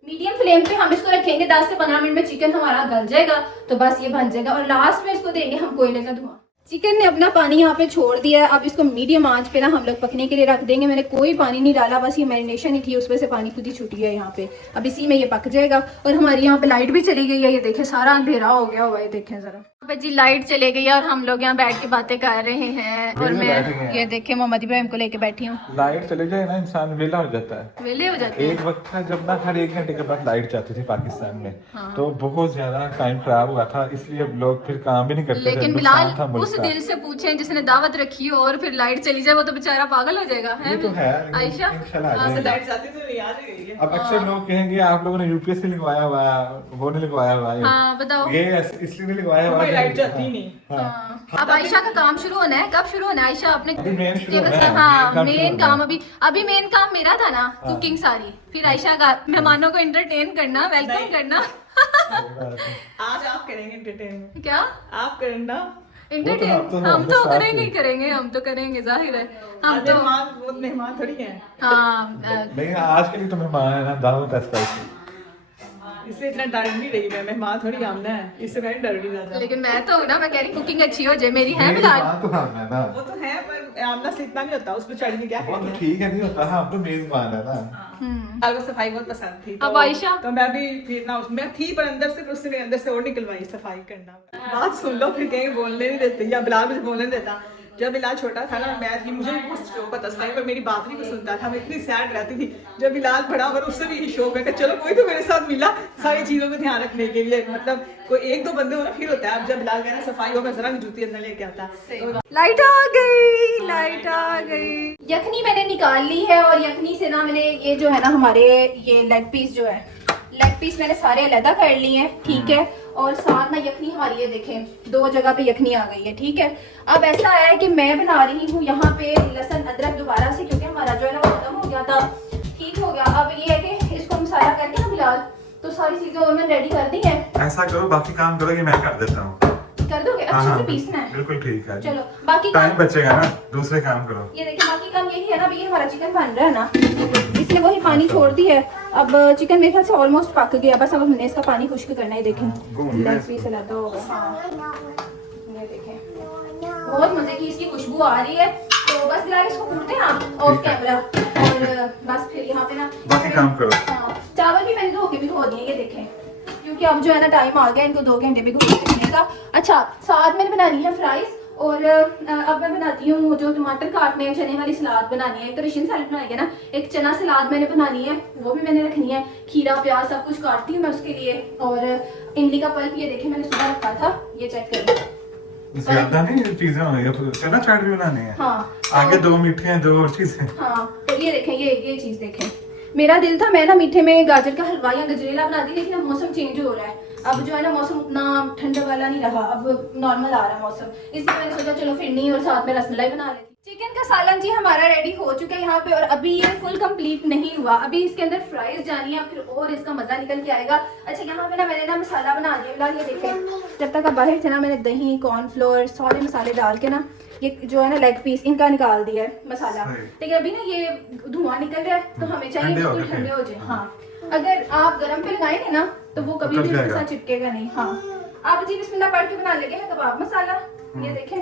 मीडियम फ्लेम पे हम इसको रखेंगे, 10 से 15 मिनट में चिकन हमारा गल जाएगा, तो बस ये बन जाएगा। और लास्ट में इसको देंगे हम कोयले का धुआं। चिकन ने अपना पानी यहाँ पे छोड़ दिया है, अब इसको मीडियम आंच पे ना हम लोग पकने के लिए रख देंगे। मैंने कोई पानी नहीं डाला, बस ये मैरिनेशन ही थी, उसमें से पानी खुद ही छूट गया यहाँ पे। अब इसी में ये पक जाएगा। और हमारी यहाँ पे लाइट भी चली गई है, ये देखें सारा अंधेरा हो गया हुआ है, देखें जरा जी लाइट चले गई है और हम लोग यहाँ बैठ के बातें कर रहे हैं। और मैं ये देखें मोहम्मद इब्राहिम को लेके बैठी हूँ। लाइट चले जाए ना इंसान वेला हो जाता है, वेले हो जाते हैं। एक वक्त था जब ना हर 1 घंटे के बाद लाइट जाती थी पाकिस्तान में, तो बहुत ज्यादा टाइम खराब हुआ था, इसलिए अब लोग फिर काम भी नहीं करते थे। लेकिन नुकसान बिलाल था मुल्क उस का। दिल से पूछे जिसने दावत रखी हो और फिर लाइट चली जाए, वो तो बेचारा पागल हो जाएगा। ये तो है, लेकिन आयशा इंशाल्लाह आ हाँ, जाएगी। लाइट जाती तो नहीं आ रही है। अब अक्सर लोग कहेंगे आप लोगों ने यूपीएससी लगवाया हुआ है, वो नहीं लगवाया हुआ है। हाँ बताओ। ये इसलिए नहीं लगवाया हुआ हमारी है। लाइट जाती नहीं। हाँ। अब आयशा का काम शुरू होना है, कब शुरू होना है आयशा? आपने अभी मेन शुरू होना है, हाँ मेन मेन काम काम अभी मेन काम मेरा था ना, कुकिंग सारी, फिर आयशा का मेहमानों को एंटरटेन करना, वेलकम करना। आज आप करेंगे एंटरटेनमेंट, क्या आप करना। एंटरटेन? हम हम तो तो साथ करेंगे ही। ही करेंगे, हम तो करेंगे, जाहिर है हम आज तो। मेहमान बहुत मेहमान थोड़ी हैं, हाँ नहीं आज के लिए तो मेहमान है ना, दावत है स्पेशल। इसलिए इतना डर नहीं रही मैं, मेहमान थोड़ी आमना है, इससे मैं डर रही ज्यादा। लेकिन मैं तो हूँ ना, मैं कह रही कुकिंग अच्छी हो जाए मेरी, है मेरी बिलाल? बात तो हम है ना, वो तो है पर आमना से इतना नहीं होता, उस पर चढ़ने क्या वो कहते तो हैं। ठीक है, नहीं होता, हम तो मेजबान है ना। को सफाई बहुत पसंद थी, अब आयशा? तो मैं भी फिर ना उसमें थी, पर अंदर से उसने मेरे अंदर से और निकलवाई सफाई करना। बात सुन लो फिर कहीं बोलने नहीं देते, या बिलाल मुझे बोलने नहीं देता। जब बिलाल छोटा था ना, मैं थी, मुझे भी बहुत शौक होता सफाई, पर मेरी बात नहीं सुनता था, मैं इतनी सैड रहती थी। जब बिलाल बड़ा और उससे भी शौक है कि चलो कोई तो मेरे साथ मिला सारी चीजों का ध्यान रखने के लिए, मतलब कोई 1-2 बंदे हो ना फिर होता है। अब जब बिलाल कह रहा है सफाई हो, मैं जरा जूती अंदर लेके आता। लाइट आ गई, लाइट आ गई। यखनी मैंने निकाल ली है, और यखनी से ना मैंने ये जो है ना हमारे ये लेग पीस जो है, लेग पीस मैंने सारे अलग कर लिए हैं। ठीक है, और साथ ना यखनी हमारी ये देखें 2 जगह पे यखनी आ गई है। ठीक है, अब ऐसा है कि मैं बना रही हूँ यहाँ पे लहसुन अदरक दोबारा से, क्योंकि हमारा जो है ना खत्म हो गया था, ठीक हो गया। अब ये है कि इसको मसाला करके ना बिलाल, तो सारी चीजें और मैंने रेडी कर दी है। ऐसा करो, बाकी काम करो, ये मैं कर देता हूँ। कर दोगे? अच्छे से पीसना है। बिल्कुल ठीक है, चलो बाकी टाइम काम, बचेगा ना, दूसरे काम करो। ये देखिए बाकी काम यही है ना, अभी ये हमारा चिकन बन रहा है ना, इसने वही पानी छोड़ दी है। अब चिकन मेरे ख्याल से ऑलमोस्ट पक गया, बस अब हमने इसका पानी खुश्क करना है। देखें लेग पीस अलग होगा। हाँ ये देखें बहुत मजे की इसकी खुशबू आ रही है, तो बस बिलाल इसको कूटते हैं आप ऑफ कैमरा, और बस फिर यहाँ पे ना बाकी काम करो। हाँ चावल भी मैंने धो के भी धो दिए, ये देखें, क्योंकि अब जो है ना टाइम आ गया इनको 2 घंटे में घूमने का। अच्छा साथ मैंने बना ली है फ्राइज, और अब मैं बनाती हूँ जो टमाटर काटने हैं, चने वाली सलाद बनानी है। एक तो रशियन सैलेड बनाई है ना, एक चना सलाद मैंने बनानी है, वो भी मैंने रखनी है। खीरा प्याज सब कुछ काटती हूँ मैं उसके लिए। और इमली का पल्प ये देखें मैंने सुबह रखा था, ये चेक करें। ज्यादा नहीं चीजें होंगी, चना चाट भी बनानी है। हाँ आगे 2 मीठे हैं, 2 और चीजें। हाँ तो ये देखें, ये चीज देखें, मेरा दिल था मैं ना मीठे में गाजर का हलवा या गजरेला बनाती, लेकिन अब मौसम चेंज हो रहा है, अब जो है ना मौसम उतना ठंडा वाला नहीं रहा, अब नॉर्मल आ रहा है मौसम, इसलिए मैंने सोचा चलो फिरनी और साथ में रसमलाई बना लेती। चिकन का सालन जी हमारा रेडी हो चुका है यहाँ पे, और अभी ये फुल कंप्लीट नहीं हुआ, अभी इसके अंदर फ्राइज जानी है, फिर और इसका मजा निकल के आएगा। अच्छा यहाँ पे ना मैंने ना मसाला बना दिया बिलाल, ये देखें, जब तक आप बाहर थे ना मैंने दही कॉर्नफ्लोर सारे मसाले डाल के ना ये जो है ना लेग पीस इनका निकाल दिया है मसाला, लेकिन अभी ना ये धुआं निकल रहा है, तो हमें चाहिए बिल्कुल ठंडे हो जाए। हाँ अगर आप गर्म पे लगाएंगे ना तो वो कभी भी इसके साथ चिपकेगा नहीं। हाँ आप जी बिस्मिल्लाह पढ़ के बना लेंगे कबाब मसाला। ये देखें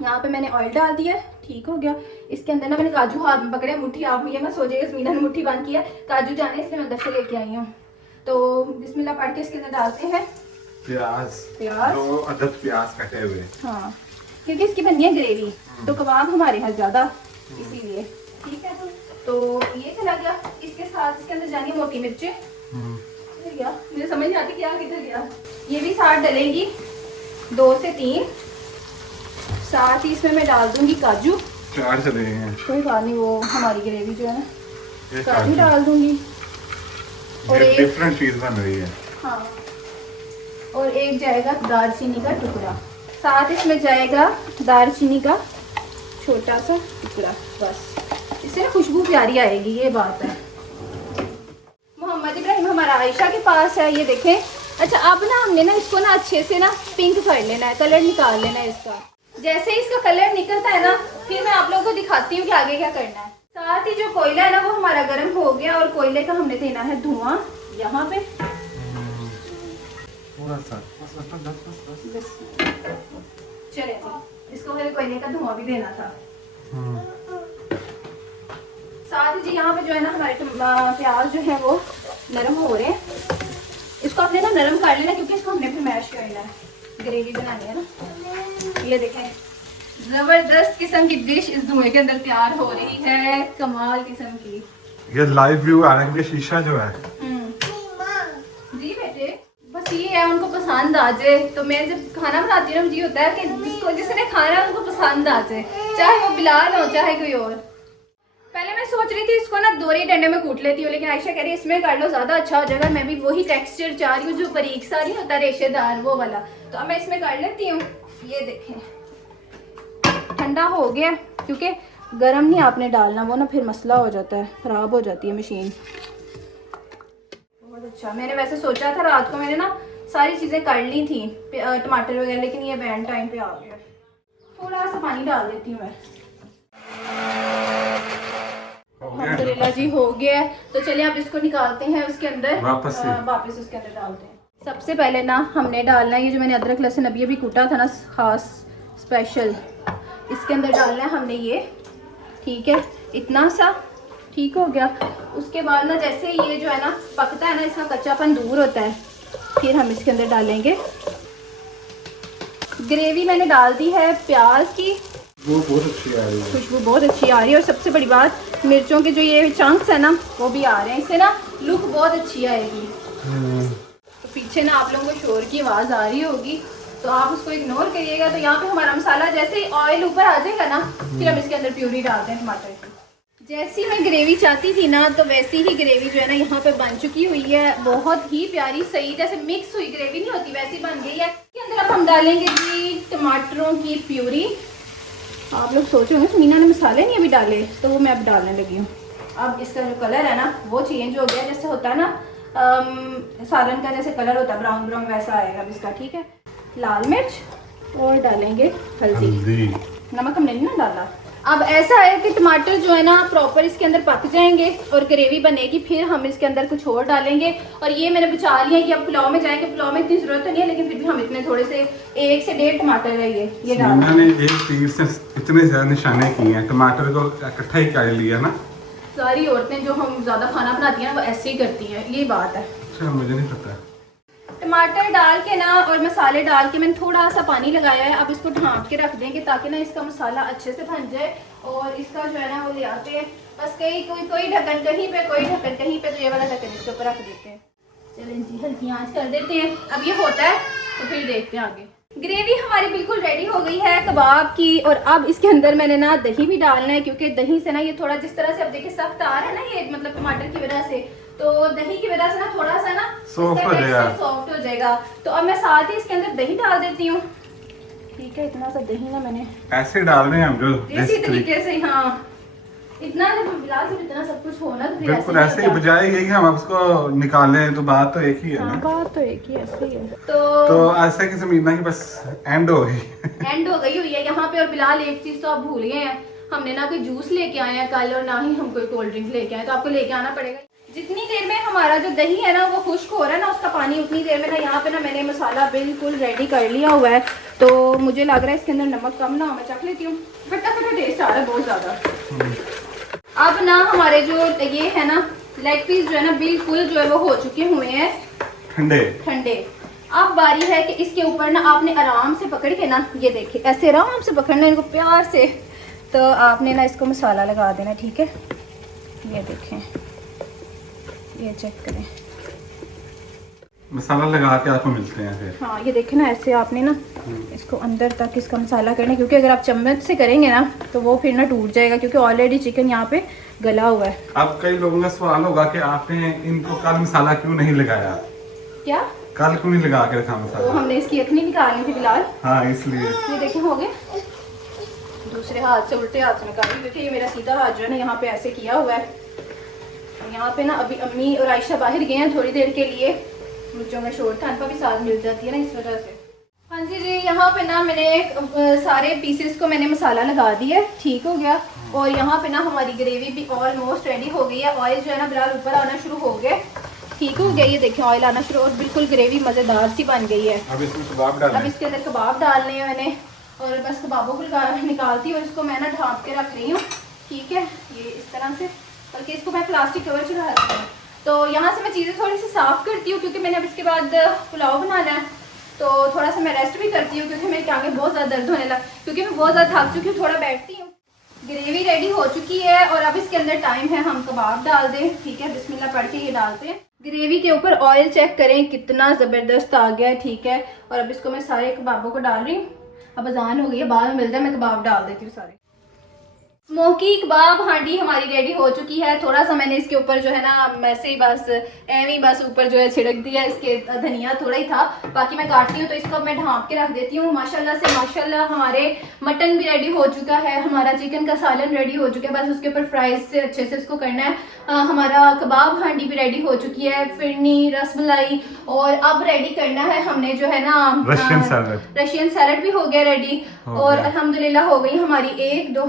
यहाँ पे मैंने ऑयल डाल दिया, ठीक हो गया। इसके अंदर ना मैंने काजू हाथ में पकड़े, मुट्ठी आप ये मैं सोचे मीना ने मुट्ठी बंद किया, काजू जाने इसलिए मैं अंदर से लेके आई हूँ। तो बिस्मिल्लाह पढ़ के इसके अंदर डालते हैं प्याज 2 अदद प्याज कटे हुए। हाँ क्योंकि इसकी बननी है ग्रेवी, तो कबाब हमारे यहाँ ज्यादा इसीलिए। ठीक है तो ये चला गया, इसके साथ इसके अंदर जानी मोटी मिर्चें, गया मुझे समझ नहीं आती क्या किधर गया। ये भी साथ डलेंगी 2 से 3, साथ ही इसमें मैं डाल दूंगी काजू। 4 चले गए हैं, कोई बात नहीं, वो हमारी ग्रेवी जो है ना काजू डाल दूंगी, और एक डिफरेंट चीज बन रही है। हाँ और एक जाएगा दालचीनी का टुकड़ा, साथ इसमें जाएगा दालचीनी का छोटा सा टुकड़ा, बस इससे खुशबू प्यारी आएगी, ये बात है। मोहम्मद इब्राहिम हमारा आयशा के पास है, ये देखें अच्छा अब ना हमने ना इसको ना अच्छे से ना पिंक कर लेना है, कलर निकाल लेना है इसका। जैसे ही इसका कलर निकलता है ना फिर मैं आप लोगों को दिखाती हूँ कि आगे क्या करना है। साथ ही जो कोयला है ना वो हमारा गर्म हो गया और कोयले का हमने देना है धुआं यहाँ पे। चले इसको पहले कोयले का धुआं भी देना था। साथ ही जी यहाँ पे जो है ना हमारे प्याज जो है वो नरम हो रहे हैं। इसको आपने ना नरम कर लेना क्योंकि इसको हमने फिर मैश करना है, ग्रेवी बनानी है ना। ये देखें जबरदस्त किस्म की डिश इस धुएं के अंदर तैयार हो रही है, कमाल किस्म की। ये लाइव व्यू आ रहा है कि शीशा जो है जी बेटे बस ये है उनको पसंद आ जाए। तो मैं जब खाना बनाती हूँ ना मुझे होता है कि जिसने खाना उनको पसंद आ जाए, चाहे वो बिलाल हो चाहे कोई और। पहले मैं सोच रही थी इसको ना दोरी डंडे में कूट लेती हूँ, लेकिन आयशा कह रही है इसमें कर लो ज़्यादा अच्छा हो जाएगा। मैं भी वही टेक्सचर चाह रही हूँ जो बारीक सा नहीं होता रेशेदार वो वाला, तो अब मैं इसमें कर लेती हूँ। ये देखें ठंडा हो गया क्योंकि गर्म नहीं आपने डालना, वो ना फिर मसला हो जाता है, ख़राब हो जाती है मशीन। बहुत अच्छा। मैंने वैसे सोचा था रात को मैंने ना सारी चीज़ें कर ली थी टमाटर वगैरह, लेकिन ये बैंड टाइम पे आ गया। थोड़ा सा पानी डाल देती हूँ मैं। अल्हम्दुलिल्लाह जी हो गया है। तो चलिए अब इसको निकालते हैं उसके अंदर वापस उसके अंदर डालते हैं। सबसे पहले ना हमने डालना है ये जो मैंने अदरक लहसुन अभी अभी कूटा था ना खास स्पेशल, इसके अंदर डालना है हमने ये। ठीक है इतना सा ठीक हो गया। उसके बाद ना जैसे ये जो है ना पकता है ना इसका कच्चापन दूर होता है, फिर हम इसके अंदर डालेंगे ग्रेवी। मैंने डाल दी है प्याज की, वो बहुत अच्छी आ रही है, खुशबू बहुत अच्छी आ रही है। और सबसे बड़ी बात मिर्चों के जो ये चंक्स है ना वो भी आ रहे हैं, इससे ना लुक बहुत अच्छी आएगी। तो पीछे ना आप लोगों को शोर की आवाज़ आ रही होगी तो आप उसको इग्नोर करिएगा। तो यहाँ पे हमारा मसाला जैसे ऑयल ऊपर आ जाएगा ना फिर हम इसके अंदर प्यूरी डालते हैं टमाटर की। जैसी मैं ग्रेवी चाहती थी ना तो वैसी ही ग्रेवी जो है ना यहाँ पे बन चुकी हुई है, बहुत ही प्यारी सही जैसे मिक्स हुई ग्रेवी नहीं होती वैसी बन गई है। इसके अंदर अब हम डालेंगे जी टमाटरों की प्यूरी। आप लोग सोच रहे होंगे मीना ने मसाले नहीं अभी डाले, तो वो मैं अब डालने लगी हूँ। अब इसका जो कलर है ना वो चेंज हो गया, जैसे होता है ना सालन का जैसे कलर होता है ब्राउन ब्राउन वैसा आएगा अब इसका। ठीक है लाल मिर्च और डालेंगे हल्दी, नमक हमने नहीं ना डाला। अब ऐसा है कि टमाटर जो है ना प्रॉपर इसके अंदर पक जाएंगे और ग्रेवी बनेगी, फिर हम इसके अंदर कुछ और डालेंगे। और ये मैंने बचा लिया कि अब पुलाव में जाएंगे, पुलाव में इतनी जरूरत तो नहीं है लेकिन फिर भी हम इतने थोड़े से 1 से 1.5 टमाटर है ये डाल। मैंने एक तीर से इतने ज्यादा निशाने किए हैं, टमाटर को इकट्ठा ही कर लिया ना। सारी औरतें जो हम ज्यादा खाना बनाती हैं वो ऐसे ही करती हैं, ये बात है। अच्छा मुझे नहीं पता। टमाटर डाल के ना और मसाले डाल के मैंने थोड़ा सा पानी लगाया है। अब इसको ढाँप के रख देंगे ताकि ना इसका मसाला अच्छे से बन जाए। और इसका जो है ना वो ले आते हैं बस कोई ढक्कन कहीं पे, कोई ढक्कन कहीं पे, तो ये वाला ढक्कन इसके ऊपर रख देते हैं। चलें जी हल्की आंच कर देते हैं। अब ये होता है तो फिर देखते हैं आगे। ग्रेवी हमारी बिल्कुल रेडी हो गई है कबाब की। और अब इसके अंदर मैंने ना दही भी डालना है क्योंकि दही से ना ये थोड़ा जिस तरह से अब देखिए सख्त आ रहा है ना ये मतलब टमाटर की वजह से, तो दही की वजह से ना थोड़ा सा ना सॉफ्ट हो जाएगा। तो अब मैं साथ ही इसके अंदर दही डाल देती हूँ। ठीक है इतना सा दही ना मैंने ऐसे डाल रहे हैं हम जो इसी तरीके से। हाँ इतना बिलाल जब इतना सब कुछ होना तो बिल्कुल ऐसे ही बजाय यही हम उसको निकालें तो बात तो एक ही है ना। बात तो एक ही ऐसे ही है। तो ऐसे कि ज़मीना की बस एंड हो गई हुई है यहाँ पे। और बिलाल एक चीज तो आप भूल गए हैं, हमने ना कोई जूस लेके आए हैं कल और ना ही हम कोई कोल्ड ड्रिंक लेके आए, तो आपको लेके आना पड़ेगा। जितनी देर में हमारा जो दही है ना वो खुश्क हो रहा है ना उसका पानी, उतनी देर में ना यहाँ पे ना मैंने मसाला बिल्कुल रेडी कर लिया हुआ है। तो मुझे लग रहा है इसके अंदर नमक कम ना हो, मैं चख लेती हूँ। फटाफट टेस्ट आ रहा है बहुत ज़्यादा। अब ना हमारे जो ये है ना लेग पीस जो है ना बिल्कुल जो है वो हो चुके हुए हैं ठंडे। अब बारी है कि इसके ऊपर ना आपने आराम से पकड़ के ना ये देखिए ऐसे आराम से पकड़ना है इनको प्यार से। तो आपने ना इसको मसाला लगा देना। ठीक है ये देखें, ये चेक करें, मसाला लगा के आपको मिलते हैं फिर। हाँ ये देखें ना ऐसे आपने ना इसको अंदर तक इसका मसाला करना है, क्योंकि अगर आप चम्मच से करेंगे ना तो वो फिर ना टूट जाएगा क्योंकि ऑलरेडी चिकन यहाँ पे गला हुआ है। अब कई लोगों का सवाल होगा कि आपने इनको कल मसाला क्यों नहीं लगाया? क्या कल क्यों नहीं लगा के रखा तो मसाला? हमने इसकी अखनी निकालनी थी फिलहाल। हाँ इसलिए। ये देखें हो गए, दूसरे हाथ से उल्टे हाथ से निकाली। देखिए ये मेरा सीधा हाथ जो है ना यहाँ पे ऐसे किया हुआ है। यहाँ पे ना अभी अम्मी और आयशा बाहर गए हैं थोड़ी देर के लिए बच्चों का शोर था, भी साथ मिल जाती है ना इस वजह से। हाँ जी जी, यहाँ पे ना मैंने सारे पीसेस को मैंने मसाला लगा दिया, ठीक हो गया। और यहाँ पे ना हमारी ग्रेवी भी ऑलमोस्ट रेडी हो गई है। ऑयल जो है ना बिलाल ऊपर आना शुरू हो गया, ठीक हो गया। ये देखिए ऑयल आना शुरू और बिल्कुल ग्रेवी मज़ेदार सी बन गई है। अब इसमें कबाब डालने, अब इसके अंदर कबाब डालने हैं मैंने, और बस कबाबों को निकालती हूँ और इसको मैं ना ढाँप के रख रही हूँ, ठीक है। ये इस तरह से, बल्कि इसको मैं प्लास्टिक कवर चढ़ा रही हूँ। तो यहाँ से मैं चीज़ें थोड़ी सी साफ़ करती हूँ क्योंकि मैंने अब इसके बाद पुलाव बनाना है, तो थोड़ा सा मैं रेस्ट भी करती हूँ क्योंकि मेरी टांगें बहुत ज़्यादा दर्द होने लगा, क्योंकि मैं बहुत ज़्यादा थक चुकी हूँ, थोड़ा बैठती हूँ। ग्रेवी रेडी हो चुकी है और अब इसके अंदर टाइम है हम कबाब डाल दें, ठीक है। बिस्मिल्लाह पढ़ के ये डालते हैं। ग्रेवी के ऊपर ऑयल चेक करें कितना ज़बरदस्त आ गया है, ठीक है। और अब इसको मैं सारे कबाबों को डाल रही हूँ। अब अजान हो गई है, बाद में मिलता है, मैं कबाब डाल देती हूँ सारे। स्मोकी कबाब हांडी हमारी रेडी हो चुकी है। थोड़ा सा मैंने इसके ऊपर जो है ना वैसे ही बस एवं ही बस ऊपर जो है छिड़क दिया, इसके धनिया थोड़ा ही था, बाकी मैं काटती हूँ। तो इसको मैं ढाँप के रख देती हूँ। माशाल्लाह से माशाल्लाह हमारे मटन भी रेडी हो चुका है, हमारा चिकन का सालन रेडी हो चुका है, बस उसके ऊपर फ्राइज से अच्छे से इसको करना है। हमारा कबाब हांडी भी रेडी हो चुकी है, फिरनी, रसमलाई, और अब रेडी करना है हमने जो है ना रशियन सैलड भी हो गया रेडी। और अल्हम्दुलिल्लाह हो गई हमारी 1 2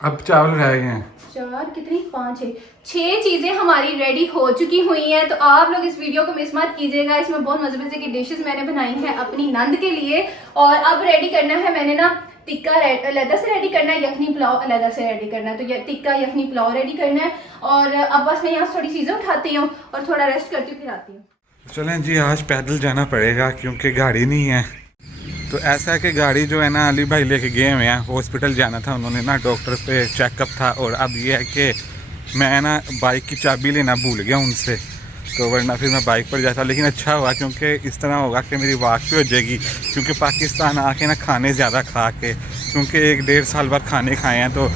अब चावल रह गए हैं 4 कितनी 5 6 चीज़ें हमारी रेडी हो चुकी हुई हैं। तो आप लोग इस वीडियो को मिस मत कीजिएगा, इसमें बहुत मज़े मज़े की डिशेस मैंने बनाई हैं अपनी नंद के लिए। और अब रेडी करना है मैंने ना टिक्का अलहदा से रेडी करना है, यखनी पुलाव अलहदा से रेडी करना है। तो ये टिक्का यखनी पुलाव रेडी करना है। और अब बस मैं यहाँ थोड़ी चीज़ें उठाती हूँ और थोड़ा रेस्ट करती हूँ, फिर आती हूँ। चलें जी, आज पैदल जाना पड़ेगा क्योंकि गाड़ी नहीं है। तो ऐसा है कि गाड़ी जो है ना अली भाई लेके गए हुए हैं, हॉस्पिटल जाना था उन्होंने ना, डॉक्टर पे चेकअप था। और अब ये है कि मैं ना बाइक की चाबी लेना भूल गया उनसे, तो वरना फिर मैं बाइक पर जाता। लेकिन अच्छा हुआ क्योंकि इस तरह होगा कि मेरी वॉक भी हो जाएगी, क्योंकि पाकिस्तान आके ना खाने ज़्यादा खा के, क्योंकि 1-1.5 साल बाद खाने खाए हैं तो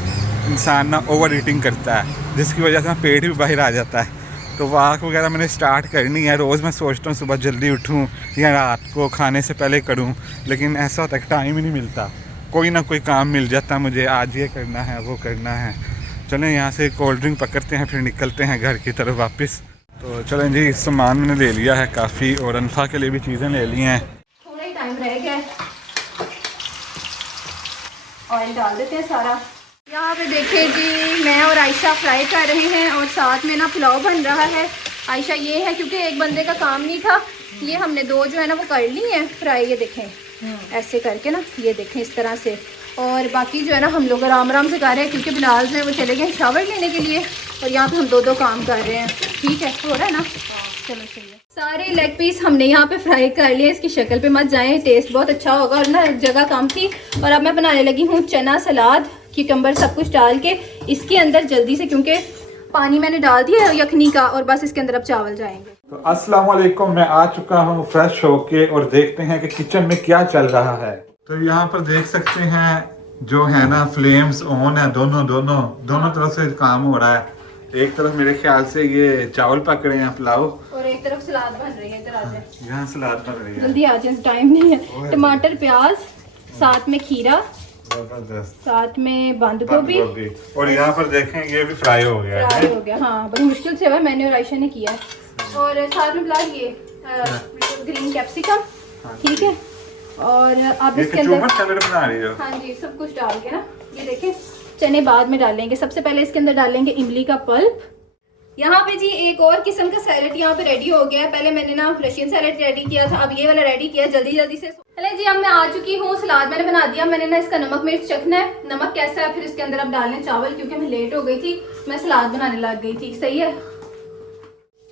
इंसान ना ओवर ईटिंग करता है, जिसकी वजह से ना पेट भी बाहर आ जाता है। तो वॉक वगैरह मैंने स्टार्ट करनी है। रोज़ मैं सोचता हूँ सुबह जल्दी उठूँ या रात को खाने से पहले करूँ, लेकिन ऐसा होता है कि टाइम ही नहीं मिलता, कोई ना कोई काम मिल जाता मुझे, आज ये करना है वो करना है। चलें यहाँ से कोल्ड ड्रिंक पकड़ते हैं, फिर निकलते हैं घर की तरफ वापस। तो चलें जी, सामान मैंने ले लिया है काफ़ी, और अनफा के लिए भी चीज़ें ले ली हैं। थोड़ा ही टाइम रह गया, ऑयल डाल देते हैं सारा। यहाँ पे देखिए जी, मैं और आयशा फ्राई कर रहे हैं और साथ में ना पुलाव बन रहा है। आयशा ये है क्योंकि एक बंदे का काम नहीं था, ये हमने 2 जो है ना वो कर ली हैं फ्राई। ये देखें ऐसे करके ना, ये देखें इस तरह से। और बाकी जो है ना हम लोग आराम आराम से कर रहे हैं क्योंकि बिलाल जो है वो चले गए शावर लेने के लिए, और यहाँ पे हम 2-2 काम कर रहे हैं। ठीक है, हो रहा है ना, चलो सही है। सारे लेग पीस हमने यहाँ पे फ्राई कर लिए, इसकी शक्ल पे मत जाएं, टेस्ट बहुत अच्छा होगा। और ना जगह कम थी, और अब मैं बनाने लगी हूँ चना सलाद, क्यूकम्बर सब कुछ डाल के इसके अंदर जल्दी से, क्योंकि पानी मैंने डाल दिया है यखनी का, और बस इसके अंदर अब चावल जाएंगे। तो अस्सलाम वालेकुम, मैं आ चुका हूँ फ्रेश होके, और देखते हैं कि किचन में क्या चल रहा है। तो यहाँ पर देख सकते हैं जो है ना फ्लेम्स ऑन है, दोनों तरफ से काम हो रहा है। एक तरफ मेरे ख्याल से ये चावल पक रहे हैं पुलाव, और एक तरफ सलाद बन रही है। इधर आ जाए, यहाँ सलाद बन रही है, जल्दी आ जाए, टाइम नहीं है। टमाटर, प्याज, साथ में खीरा, साथ में बंद गोभी, और यहाँ पर देखें ये भी फ्राई हो गया है। फ्राई हो गया, हाँ बड़ी मुश्किल से हुआ, मैंने और आयशा ने किया। और साथ में बिलाल ये ग्रीन कैप्सिकम, ठीक है। और आप इसके अंदर सैलेड बना रही हो? हाँ जी, सब कुछ डाल के ना, ये देखें चने बाद में डालेंगे। सबसे पहले इसके अंदर डालेंगे इमली का पल्प। यहाँ पे जी एक और किस्म का सैलेड यहाँ पे रेडी हो गया है। पहले मैंने ना रशियन सैलेड रेडी किया था, अब ये वाला रेडी किया जल्दी से। चले जी, अब मैं आ चुकी हूँ, सलाद मैंने बना दिया। मैंने ना इसका नमक मिर्च चखना है, नमक कैसा है, फिर इसके अंदर अब डालने चावल, क्योंकि मैं लेट हो गई थी, मैं सलाद बनाने लग गई थी। सही है,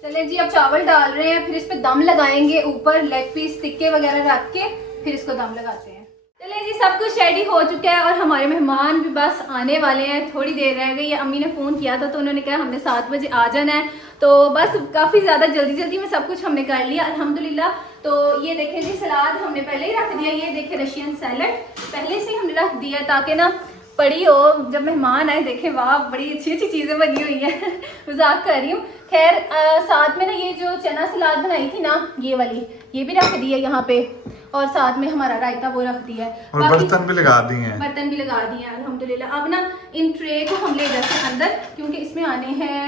चले जी अब चावल डाल रहे हैं, फिर इस पे दम लगाएंगे, ऊपर लेग पीस टिक्के वगैरह रख के फिर इसको दम लगाते हैं। चले जी, सब कुछ रेडी हो चुका है और हमारे मेहमान भी बस आने वाले हैं, थोड़ी देर रह गई है। अम्मी ने फ़ोन किया था तो उन्होंने कहा हमने 7 बजे आ जाना है, तो बस काफ़ी ज़्यादा जल्दी में सब कुछ हमने कर लिया अल्हम्दुलिल्लाह। तो ये देखें जी, सलाद हमने पहले ही रख दिया, ये देखें रशियन सैलड पहले से ही हमने रख दिया ताकि ना पड़ी हो, जब मेहमान आए देखें वाह बड़ी अच्छी चीज़ें बनी हुई हैं। मजाक कर रही हूँ। खैर साथ में ना ये जो चना सलाद बनाई थी ना, ये वाली, ये भी रख दी है यहाँ पे। और साथ में हमारा रायता वो रख दिया है। और बाकी बर्तन भी लगा दिए हैं। बर्तन भी लगा दिए हैं अल्हम्दुलिल्लाह। अब ना इन ट्रे को हम ले जाते हैं अंदर, क्योंकि इसमें आने हैं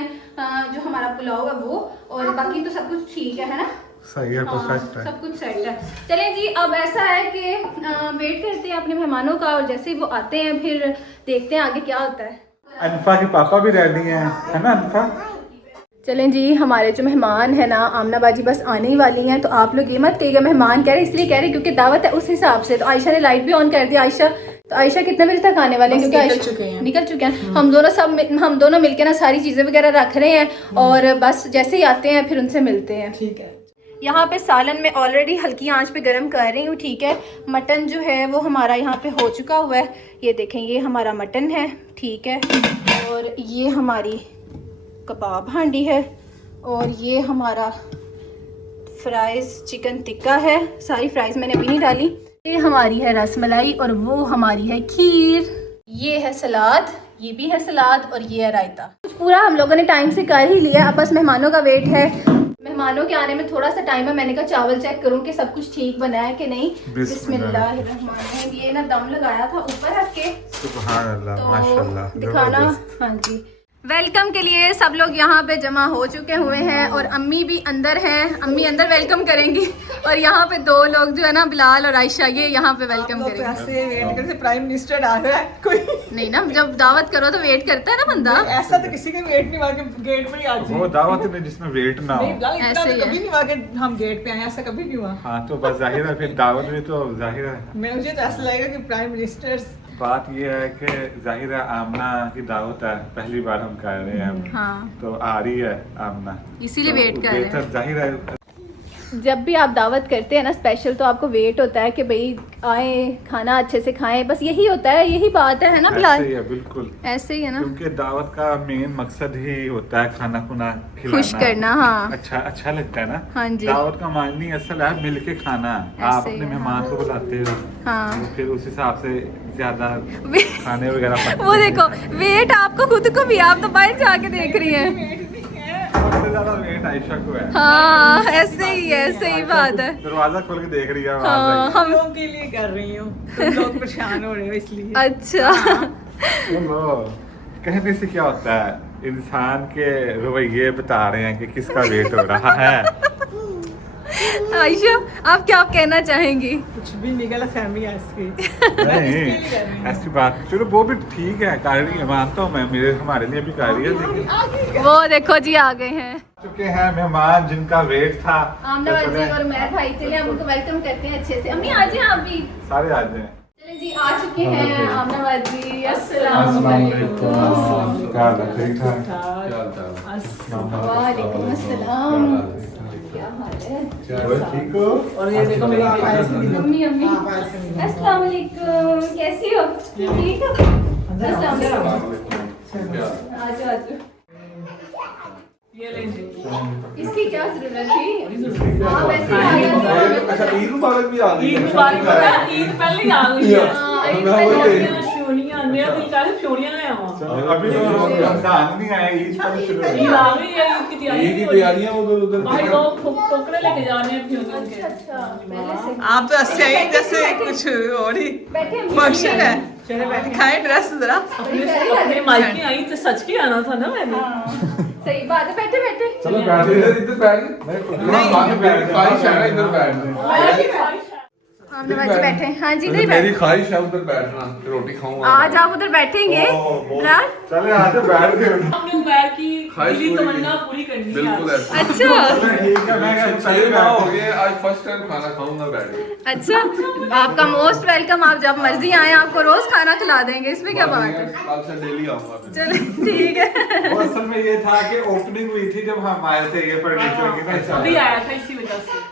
जो हमारा पुलाव है वो, और बाकी तो सब कुछ ठीक है ना? सही है, परफेक्ट है। सब कुछ सेट है। चलें जी, अब ऐसा है कि वेट करते हैं अपने मेहमानों का, और जैसे ही वो आते हैं फिर देखते हैं आगे क्या होता है। अनफा के पापा भी रेडी हैं, है ना अनफा? चलें जी, हमारे जो मेहमान है ना आमना बाजी बस आने ही वाली हैं, तो आप लोग ये मत कहिएगा मेहमान कह रहे, इसलिए कह रहे क्योंकि दावत है उस हिसाब से। तो आयशा ने लाइट भी ऑन कर दी। आयशा, तो आयशा कितने बजे तक आने वाले हैं? क्योंकि आयशा निकल चुके हैं। हम दोनों मिलकर ना सारी चीज़ें वगैरह रख रहे हैं, और बस जैसे ही आते हैं फिर उनसे मिलते हैं। ठीक है। यहाँ पे सालन में ऑलरेडी हल्की आंच पे गरम कर रही हूँ, ठीक है। मटन जो है वो हमारा यहाँ पे हो चुका हुआ है, ये देखें, ये हमारा मटन है, ठीक है। और ये हमारी कबाब हांडी है, और ये हमारा फ्राइज़ चिकन टिक्का है। सारी फ्राइज़ मैंने अभी नहीं डाली। ये हमारी है रसमलाई, और वो हमारी है खीर। ये है सलाद, ये भी है सलाद, और ये है रायता। पूरा हम लोगों ने टाइम से कर ही लिया, अब बस मेहमानों का वेट है। मेहमानों के आने में थोड़ा सा टाइम है। मैंने कहा चावल चेक करूं कि सब कुछ ठीक बना है कि नहीं। बिस्मिल्लाहिर्रहमानिर्रहीम। ये ना दम लगाया था ऊपर रख के, सुभान अल्लाह, तो माशाल्लाह, दिखाना। जबरदस्त। हाँ जी, वेलकम के लिए सब लोग यहाँ पे जमा हो चुके हुए हैं, और अम्मी भी अंदर हैं। अम्मी अंदर वेलकम करेंगी, और यहाँ पे दो लोग जो है ना, बिलाल और आयशा, ये यहाँ पे वेलकम करेंगे। ऐसे वेट करते प्राइम मिनिस्टर आ रहा है कोई नहीं ना, जब दावत करो तो वेट करता है ना बंदा। ऐसा तो किसी के वेट नहीं हुआ कि गेट पर ही आ जाए। वो दावत में जिसमें वेट ना हो। नहीं, इतना ऐसे ही तो है। कभी नहीं हुआ कि हम गेट पे आए, ऐसा कभी नहीं हुआ। हाँ, तो बस जाहिर है फिर दावत में तो जाहिर है। मुझे तो ऐसा लगेगा कि प्राइम मिनिस्टर। बात ये है कि जाहिर है आमना की दावत है, पहली बार हम कर रहे हैं। हाँ, तो आ रही है आमना, इसीलिए तो वेट कर रहे हैं। बेहतर जाहिर है। जब भी आप दावत करते हैं ना स्पेशल, तो आपको वेट होता है कि भाई आए, खाना अच्छे से खाएं, बस यही होता है, यही बात है ना बिलाल? ऐसे ही है, बिल्कुल ऐसे ही है ना, क्योंकि दावत का मेन मकसद ही होता है खाना खुना खिलाना, खुश करना। हाँ अच्छा लगता है ना। हाँ जी, दावत का मायने असल है मिल के खाना। आप ऐसे ही अपने है, मेहमान हाँ। को बुलाते हो, हाँ। तो फिर उस हिसाब से ज्यादा खाने वगैरह वो देखो वेट आपको खुद को भी, आप तो बाहर जाके देख रही हैं। सबसे ज्यादा वेट आयशा को है। हाँ ऐसे ही है, सही बात है। दरवाजा खोल के देख रही है आवाज हाँ, आई। हम लोगों के लिए कर रही हूँ, तुम लोग परेशान हो रहे हो इसलिए। अच्छा चलो, कहने से क्या होता है, इंसान के रवैये बता रहे हैं कि किसका वेट हो रहा है। आयशा, आप क्या कहना चाहेंगी? कुछ भी निकला फैमिली है इसकी। नहीं, ऐसी बात, चलो वो भी ठीक है, कर रही है, मानता हूँ मैं, मेरे हमारे लिए भी कर रही है, लेकिन वो देखो जी आ गए हैं चुके हैं मेहमान जिनका वेट था। आमना तो बाजी चले, और मैं भाई, चले हम उनको वेलकम करते हैं अच्छे से। अम्मी आ जाए आप भी। सारे आ जाए। चले जी, आ चुके हैं आमना बाजी। अस्सलाम वालेकुम। ठीक ठाक। वालेकुम अस्सलाम। क्या हाल है? ठीक हो? और ये देखो मेरी अम्मी अस्सलाम वालेकुम, कैसी हो? ठीक हो? अस्सलाम वालेकुम। आजो आजो। ये ले जी। इसकी क्या जरूरत थी? हाँ वैसे ही आ गया अच्छा, ईद मुबारक भी आ गई ईद मुबारक है, ईद पहले ही आ गई है। हाँ, एक मैं पहले वही आ देख- गया। फ्योनियां, मेरा दिल चाहे फ्योनियां ले आवां। अभी तो रमजान नहीं आया, ईद पर शुरू हो ईद गया। आ गई है, ईद की तैयारी ईद की हो रही है। तैयारियां उधर उधर भाई लोग टोकरे लेके जाने हैं फ्योनियों के। अच्छा पहले से आप तो ऐसे आई जैसे कुछ और ही बैठे हम फंक्शन है। चले बैठे खाएं ड्रेस जरा। अपने मायके आई तो सच के आना था ना मैंने। सही बात है, बैठे बैठे। चलो बैठ इधर बैठ नहीं ख्वाहिश है ना इधर बैठने। आमना बाजी बैठे। हाँ जी, नहीं मेरी बैठे। ख्वाहिश है उधर बैठना, रोटी खाऊंगा। आज आप उधर बैठेंगे ना? चले आ जाओ, बैठ गए। हमने उमर की ख्वाहिश दिली पूरी तमन्ना की। पूरी करनी है। बिल्कुल ऐसे। अच्छा ठीक है, मैं चले हो गए, आज फर्स्ट टाइम खाना खाऊंगा बैठ के। अच्छा, आपका मोस्ट वेलकम। आप जब मर्जी आए, आपको रोज खाना खिला देंगे, इसमें क्या बात है? कल से डेली आऊंगा फिर। चलो ठीक है। वो असल में ये था कि ओपनिंग हुई थी जब हम आए थे, ये फर्नीचर की अभी ना। आया था इसी वजह से।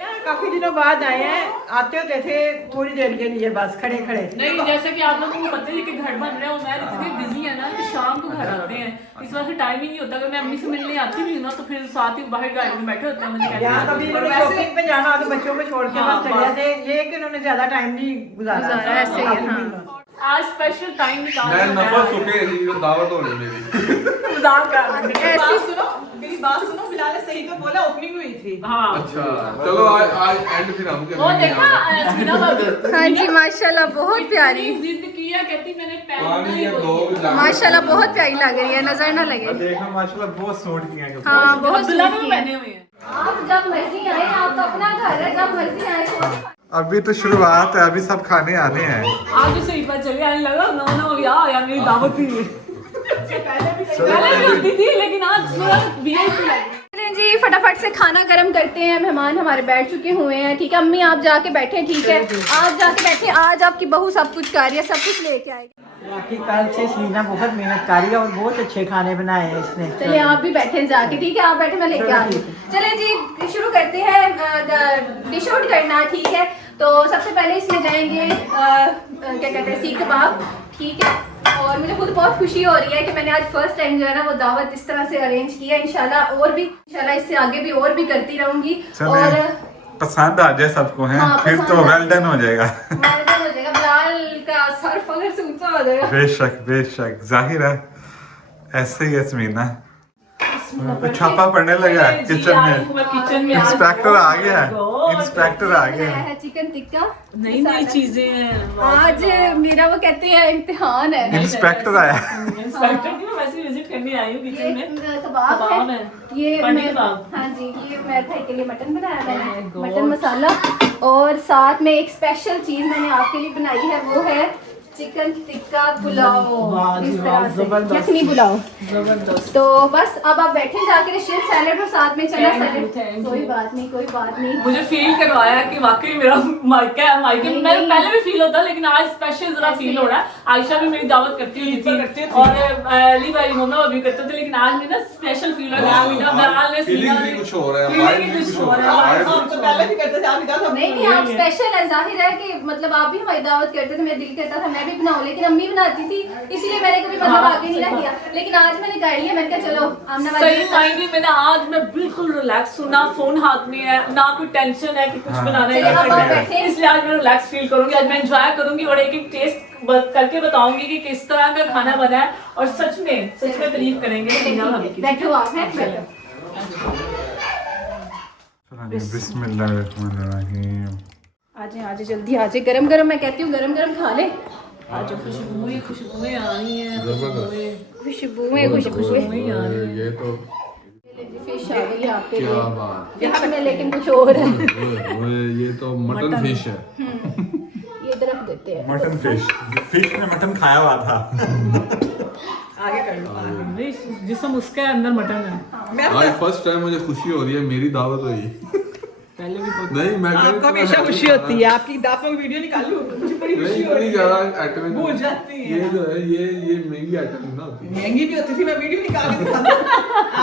ना काफी दिनों बाद आए हैं, आते होते थे थोड़ी देर के लिए बस खड़े खड़े। नहीं, जैसे कि आप लोगों को पता है कि घर बन रहे हो, मैं इतने बिजी है ना कि शाम को घर आते हैं, इस वजह से टाइम ही नहीं होता। अगर मैं अम्मी से मिलने आती भी हूँ ना, तो फिर साथ ही बाहर गाड़ी में बैठे होते हैं, मुझे कहते यहाँ हैं कभी और इन्होंने वैसे शॉपिंग पे जाना हो तो बच्चों को छोड़ के हाँ, बस चले बस। जाते। ये कि उन्होंने ज्यादा टाइम नहीं गुजारा गुजारा, ऐसे ही है, काफी हाँ। दिनों। आज स्पेशल टाइम निकाल मैं के नफा आई हूँ। सुखे दावत होनी मेरी। मजाक कर रही हूँ। ऐसी- बात सुनो, मेरी मेरी बात सुनो, बिलाल ने सही तो बोला, ओपनिंग हुई थी। हाँ अच्छा चलो आज एंड फिर हम वो देखा अस्मिना भाभी हाँ जी माशाल्लाह बहुत प्यारी, इतनी जिद किया, कहती मैंने पहनना पानी ही या वही दो है। भी जाने माशाल्लाह बहुत प्यारी लग रही है, नजर ना लगे। देखो माशाल्लाह बहुत सूट किए हैं। हाँ बहुत अब्दुल्ला सूट में की है। पहने हुए हैं। आप जब मर्जी आए, आपका अपना घर है, जब मर्जी आए तो अभी तो शुरुआत है, अभी सब खाने आने हैं। आज से ही पता चले आने लगा नो यार यार मेरी दावत थी। पहले भी होती थी लेकिन आज थोड़ा वीआईपी लगी। चलें जी फटाफट से खाना गर्म करते हैं, मेहमान हमारे बैठ चुके हुए हैं। ठीक है अम्मी आप जाके बैठे, ठीक है आप जाके बैठे। आज आपकी बहू सब कुछ कर रही है, सब कुछ लेके आएगी। बाकी कल से सीना बहुत मेहनतकारी है और बहुत अच्छे खाने बनाए हैं इसने। चलिए आप भी बैठे जाके, ठीक है आप बैठे मैं लेके आ रही हूँ। चले जी शुरू करते हैं डिश आउट करना, ठीक है। तो सबसे पहले इसमें जाएंगे क्या कहते हैं सीख कबाब, ठीक है। और मुझे खुद बहुत खुशी हो रही है कि मैंने आज फर्स्ट टाइम जो है ना वो दावत इस तरह से अरेंज किया। इंशाल्लाह और भी इंशाल्लाह इससे आगे भी और भी करती रहूंगी। और पसंद आ जाए सबको है, हाँ, फिर पसंद तो आ- वेल डन हो जाएगा। मर्दन हो जाएगा, बिलाल का सर फलर से ऊंचा हो जाएगा। बेशक जाहिर है ऐसे ही है समीना। छापा पड़ने लगा है किचन में, किचन में इंस्पेक्टर आ गया है, इंस्पेक्टर आ गया आया है। है चिकन टिक्का, नई नई चीजें हैं। आज मेरा वो कहते हैं इम्तिहान है। इंस्पेक्टर आया है। इंस्पेक्टर की मैं वैसे विजिट करने आई हूँ ये किचन में। कबाब कबाब है, है। ये कढ़ी मैं कबाब। हाँ जी ये मेरे भाई के लिए मटन बनाया मैंने, God. मटन मसाला। और साथ में एक स्पेशल चीज मैंने आपके लिए बनाई है, वो है चिकन टिक्का पुलाव। वाह जी इस वाह, तरह से जबरदस्त। यखनी पुलाव। जबरदस्त। तो बस अब आप बैठे जाके रशियन सैलेड और साथ में चना Thank you, salad. thank you. कोई बात नहीं कोई बात नहीं। मुझे फील करवाया कि वाकई मेरा मायका है। मायके नहीं, मैं नहीं। पहले भी फील होता लेकिन आज स्पेशल जरा ऐसे फील ही। हो रहा है। आयशा भी मेरी दावत करती करती थी थी। और अली भाई मोना भी करते थे, लेकिन आज मेरा स्पेशल फील हो रहा है। मेरा बहरहाल ने फीलिंग भी कुछ हो रहा है, feeling vibe भी भी कुछ कुछ हो हो रहा रहा है, है। vibe हम तो पहले भी करते थे, आप इधर तो नहीं आप स्पेशल है, जाहिर है कि मतलब आप भी हमारी दावत करते थे, मेरा दिल करता था मैं भी बनाऊं, लेकिन अम्मी बनाती थी इसलिए मैंने कभी मतलब आगे नहीं किया। लेकिन आज मैंने कर लिया, मैंने कहा चलो आमना सही मायने में ना आज मैं बिल्कुल रिलैक्स हूँ, ना फोन हाथ में है ना कोई टेंशन है कि कुछ बनाना है चलिए, या अब करना आप है। बैठे। इसलिए आज मैं रिलैक्स फील करूंगी, आज मैं एंजॉय करूंगी और एक एक टेस्ट करके बताऊंगी कि किस तरह का खाना बना है। और सच में तारीफ करेंगे मीना भाभी की। बैठो आप हैं बैठो। बिस्मिल्लाहिर्रहमानिर्रहीम। आज जल्दी आज गरम गरम, मैं कहती हूँ गरम गरम खा ले। आज खुशबुएं खुशबुएं आ रही हैं, खुशबुएं खुशबुएं। ये तो फिश आ गई आपके क्या लिए, बात फिश में लेकिन कुछ और है। ये तो मटन फिश है। ये इधर रख देते हैं। मटन फिश ने मटन खाया हुआ था। आगे कर लो। नहीं, जिसम उसके अंदर मटन है। मैं आज फर्स्ट टाइम मुझे खुशी हो रही है, मेरी दावत हुई। पहले भी बहुत नहीं मैं आपको हमेशा खुशी होती है, आपकी दावतों की वीडियो निकालूं मुझे बड़ी खुशी नहीं हो इतनी रही ज्यादा है। आइटम भूल जाती है। ये जो है ये महंगी आइटम ना होती है। महंगी भी होती थी, मैं वीडियो निकाल के दिखाती हूं।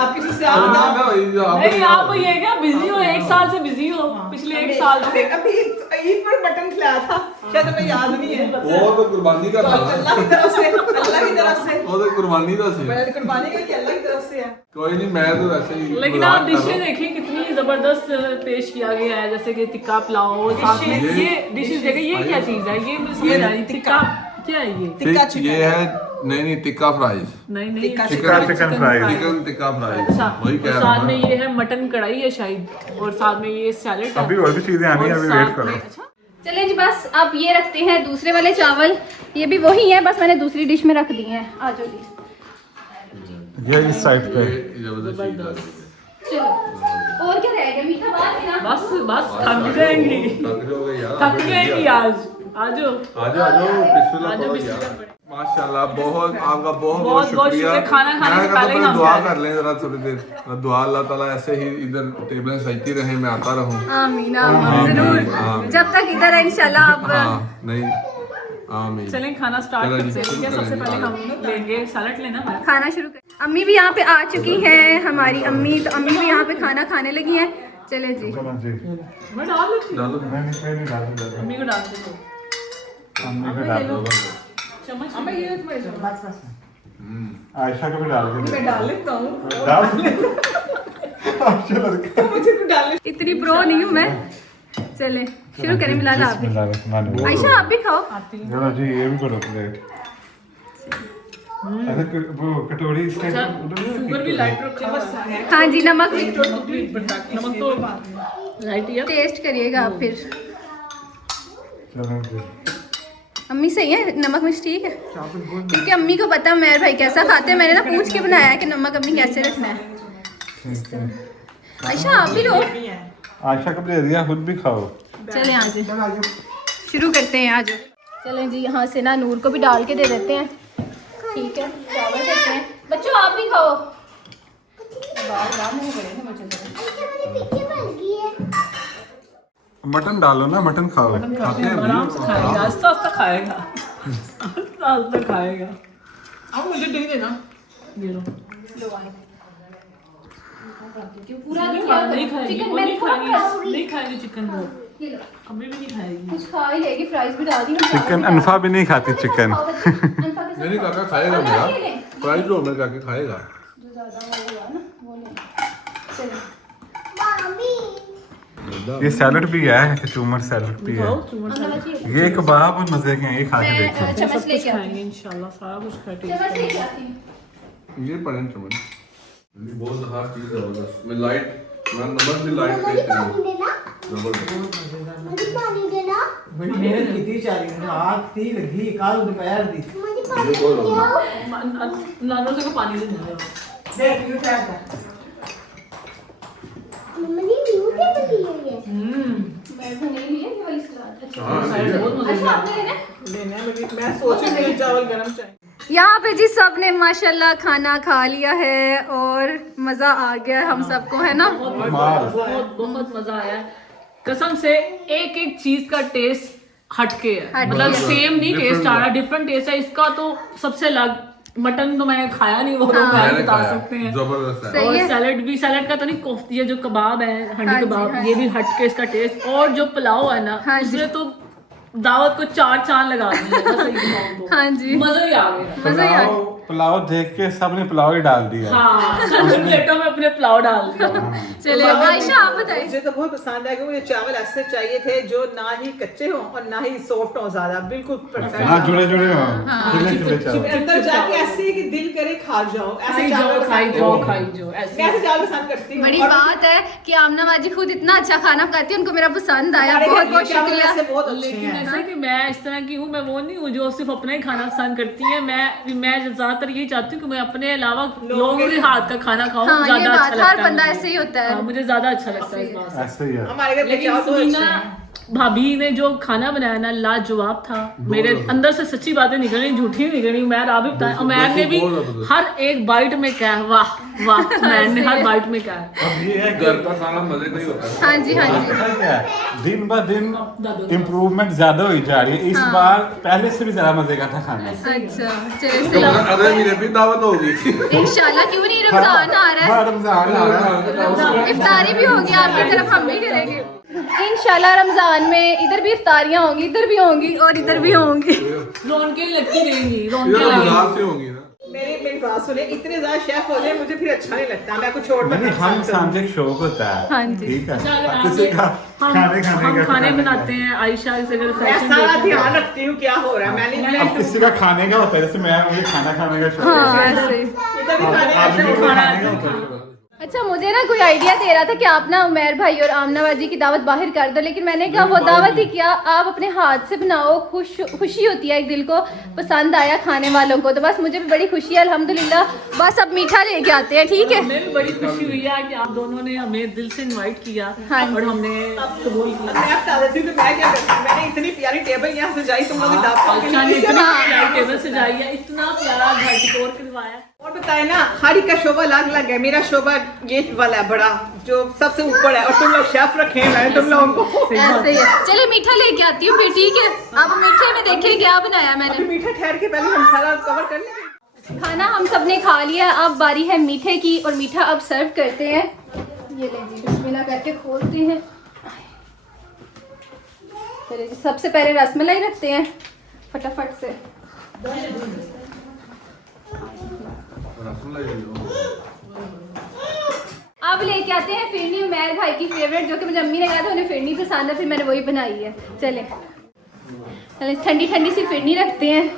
आप किसी से आप ना ना ये जो नहीं, आप ये क्या बिजी हो, एक साल से बिजी हो, पिछले एक साल से। अभी ईद पर मटन खिलाया था, शायद हमें याद नहीं है। वो तो कुर्बानी का तो था ना। अल्लाह की तरफ से, अल्लाह की तरफ से वो तो कुर्बानी का से। मैंने कुर्बानी की कि अल्लाह की तरफ से है। कोई नहीं मैं तो ऐसे ही लेकिन मजाक आप कर डिशें रहा हूँ। देखिए कितनी जबरदस्त पेश किया गया है, जैसे कि टिक्का पुलाव, साथ में Dishes- ये डिशेस देखिए, ये क्या चीज है, ये मुझे समझ आ रही। टिक्का क्या है ये? टिक्का फिर चिकन। ये है नहीं टिक्का फ्राइज। नहीं नहीं, tikka chicken fry. Chicken tikka fries अच्छा, वही और कह रहा साथ हूँ में मैं। ये है मटन कढ़ाई है शायद, और साथ में ये सैलेड है। अभी और भी चीजें आनी है, और अभी साथ वेट करो। में- अच्छा, चले जी बस अब ये रखते हैं दूसरे वाले चावल, ये भी वही है बस मैंने दूसरी डिश में रख दी हैं। आ जाओ जी ये इस साइड पे। ये जबरदस्त चीज है। चलो और क्या रहेगा, मीठा बात है ना। बस बस थक जाएंगी, थक जाओगे यार। थक जाएंगी आज। आजो आजो बिस्मिल्लाह आजो करो बिस्मिल्लाह यार। पढ़े। माशाल्लाह बहुत आपका बहुत बहुत शुक्रिया। शुक्रिया। खाना खाने मैं से कहता पहले हूँ हम दुआ जा कर लें जरा थोड़ी देर। दुआ अल्लाह ताला ऐसे ही इधर टेबलें सजती रहे, मैं आता रहूँ। आमीन आमीन जरूर, आमीन। जब तक इधर है इंशाल्लाह आप। हाँ नहीं आमीन। चलें खाना स्टार्ट चलो जी, करते हैं। शुरू ठीक है, सबसे करेंगे। पहले हम लेंगे सैलेड लेना है। खाना शुरू कर। अम्मी भी यहाँ पे आ चुकी हैं, हमारी अम्मी, तो अम्मी भी यहाँ पे खाना खाने लगी हैं। चले जी चलो जी। मैं डाल देती हूँ, डालो नहीं डाल दो। मम्मी को डाल देती हूँ। मम्मी को डाल दो। चम्मच अब मैं ये तुम्हारी जरूरत। बस बस आयशा को भी डाल के मैं दे। डाल लेता हूँ, डाल आयशा लड़का। तो मुझे कुछ डालने। इतनी प्रो नहीं हूँ मैं। चले शुरू करें, मिला आप भी। बिस्मिल्लाहिर्रहमानिर्रहीम। आयशा आप भी खाओ। चलो जी ये भी करो प्लेट। वो कटोरी इस टाइप अच्छा, की उधर शुगर भी लाइट रखा हुआ है। हाँ जी, नमक नमक तो लाइट ही है। टेस्ट करिएगा आप फिर। चलो जी। अम्मी सही है, नमक मिर्च ठीक है? क्योंकि अम्मी को पता मेरे भाई कैसा खाते हैं, मैंने ना पूछ के बनाया है कि नमक अम्मी कैसे रखना है। ठीक है। अच्छा आप भी लो। आशा को दे दिया, खुद भी खाओ। चले यहाँ से शुरू करते हैं आज। चलें जी, यहाँ से ना नूर को भी डाल के दे देते हैं। ठीक है, चावल देते हैं। बच्चों आप भी खाओ। मटन डालो ना, मटन खाओ। खाते हैं आराम से खाएगा, आस्ता आस्ता खाएगा, आस्ता आस्ता खाएगा। अब मुझे दे देना। ये लो। पूरा नहीं खाएगी, चिकन वो मैंने नहीं थोड़ा खाएगी, नहीं खाएगी चिकन वो। ये लो, कभी भी नहीं खाएगी। कुछ खा ही लेगी। फ्राइज भी डाल दी। चिकन अनफा भी नहीं खाती चिकन। नहीं काका खाएगा मेरा फ्राई जो मेरे काके खाएगा। जो ज्यादा वो हुआ ना वो ले। चलो ये सैलड भी है, कचूमर सैलड भी है। ये कबाब और मजे के हैं, ये खा के देखो। चम्मच सब कुछ लेके आती खाएंगे इंशाल्लाह, सारा कुछ खाएंगे। चम्मच लेके आती हूँ। ये पड़े चमन बहुत हार्ड चीज है जबरदस्त। मैं लाइट मैं नमक भी लाइट टेस्ट जबरदस्त। बड़ी मेहनत की थी चारी ने, आग थी लगी काल दोपहर दी। ये बहुत जबरदस्त। नानो से को पानी दे दो। देख यू टैप मैं तो नहीं लिए, ये वाली सलाद। अच्छा हाँ ये है। अच्छा आपने लेना? लेना है। मैं सोच रही थी चावल गरम चाहिए। यहाँ पे जी सब ने माशाल्लाह खाना खा लिया है और मज़ा आ गया है हम सबको, है ना? बहुत बहुत मजा आया है कसम से। एक एक चीज का टेस्ट हटके है, मतलब सेम नहीं टेस्ट आ रहा, डिफरेंट टेस्ट है इसका। तो सबसे अलग मटन तो मैंने खाया नहीं, वो लोग मैंने बता खाया, सकते हैं। जबरदस्त है। सही और है। सैलेड भी, सैलेड का तो नहीं, कोफ्ती है जो कबाब है, हंडी हाँ जी, कबाब, हाँ ये जी। भी हटके इसका टेस्ट। और जो पुलाव है ना, हाँ जी। उसने तो दावत को 4 चांद लगा दिए, मैं सही बताऊं तो। हाँ जी, मजा ही आ गया। मज़ा ही आ गया। पुलाव पुलाव देख के सबने पुलाव ही डाल दिया। हाँ, सबने प्लेटों में अपने पुलाव डाल दिया। चलिए आयशा आप बताइए। मुझे तो बहुत पसंद है कि मुझे चावल ऐसे चाहिए थे जो ना ही कच्चे हों और ना ही सॉफ्ट हों ज्यादा, बिल्कुल हाँ, परफेक्ट। जुड़े जुड़े हो, खिले खिले चावल। अंदर जाके ऐसे कि दिल करे खा जाओ, ऐसे खाई चावल जाओ, पसंद खाई है। जाओ, खाई जाओ, मैं ऐसे। ऐसे चावल पसंद करती हूँ। बड़ी और बात है कि आमना बाजी खुद इतना अच्छा खाना पकाती है, उनको मेरा पसंद आया, हमारे बहुत घर बहुत के चावल शुक्रिया। ऐसे बहुत अच्छे लेकिन हैं। ऐसा है कि मैं इस तरह की हूँ, मैं वो नहीं हूँ जो सिर्फ अपना ही खाना पसंद करती है। मैं ज्यादातर यही चाहती हूँ कि मैं अपने अलावा लोगों के हाथ का खाना खाऊं, हाँ, ये ज्यादा बात अच्छा लगता हर है बंदा मुझे। ऐसे ही होता है। हाँ, मुझे ज्यादा अच्छा लगता है इस बात से। ऐसे ही है। हमारे घर के लेकिन चावल बहुत अच्छे सुनीना हैं। भाभी ने जो खाना बनाया ना, लाजवाब था। मेरे अंदर से सच्ची बातें निकल रही, झूठी नहीं निकल रही। उमैर आप भी बताएं, उमैर ने भी हर एक बाइट में कहा वाह वाह, उमैर ने हर बाइट में कहा। अब ये है घर का खाना मजे का ही होता है। हाँ जी, हाँ जी। पता है क्या है? दिन ब दिन इम्प्रूवमेंट ज्यादा हुई जा रही है। इस बार पहले से भी ज्यादा मजे का था खाना। अच्छा चलिए तो सही। अगले महीने भी दावत होगी। इंशाल्लाह, क्यों नहीं, रमजान आ रहा है, हाँ, रमजान आ रहा है। इफ्तारी भी होगी आपकी तरफ, हम भी करेंगे इंशाल्लाह। रमजान में इधर भी इफ्तारियां होंगी, इधर भी होंगी और इधर भी होंगी। रौनकें लगती रहेंगी, ये रौनकें तो लगेंगी। बाजार से होंगी ना। मेरी बात सुने, इतने ज्यादा शेफ हो जाए मुझे फिर अच्छा नहीं लगता, मैं कुछ और नहीं, बनना हम पसंद करूँ। इंसान एक शौक होता है। हाँ जी। ठीक है, अगर किसी का हम खाने हम का खाने बनाते हैं, आयशा से अगर मैं फैशन सारा देखते हैं, ध्यान रखती हूँ क्या हो रहा है। मैंने अब किसी का खाने का होता है, जैसे मुझे खाना खाने का शौक हाँ है। ऐसे ही। इधर भी खाने आदमी ऐसे को खाना खाने का होता है। अच्छा मुझे ना कोई आइडिया दे रहा था कि आप ना उमैर भाई और आमना बाजी की दावत बाहर कर दो, लेकिन मैंने कहा वो दावत ही क्या, आप अपने हाथ से बनाओ, खुशी होती है, एक दिल को पसंद आया खाने वालों को, तो बस मुझे भी बड़ी खुशी है अल्हम्दुलिल्लाह। बस अब मीठा लेके आते हैं, ठीक है? हमें भी बड़ी खुशी हुई है कि आप दोनों ने हमें दिल से इनवाइट किया हाँ। और हमने कबूल किया। मैं बता देती हूँ कि मैं क्या करती हूँ। मैंने इतनी प्यारी टेबल यहाँ से जाई तुम लोग आयशा ने इतना प्यारा टेबल सजाई है, इतना प्यारा घर डेकोर करवाया। और बताए ना, हर एक का शोभा अलग अलग है। मेरा शोभा ये वाला है बड़ा, जो सबसे ऊपर है, और तुम लोग शेफ रखे हैं मैंने तुम लोगों को। ऐसे ही है। चलिए मीठा लेके आती हूँ फिर, ठीक है? अब मीठे में देखिए क्या बनाया अभी मैंने। मीठा ठहर के पहले हम सारा कवर कर लेंगे। खाना हम सब ने खा लिया, अब बारी है मीठे की, और मीठा अब सर्व करते हैं। ये ले जी, बिस्मिल्लाह करके खोलते हैं। चलिए जी, सबसे पहले रसमलाई रखते हैं फटाफट से। अब लेके आते हैं फिरनी, उमैर भाई की फेवरेट, जो कि मुझे अम्मी ने कहा था उन्हें फिरनी पसंद है, फिर मैंने वही बनाई है। चले ठंडी ठंडी सी फिरनी रखते हैं।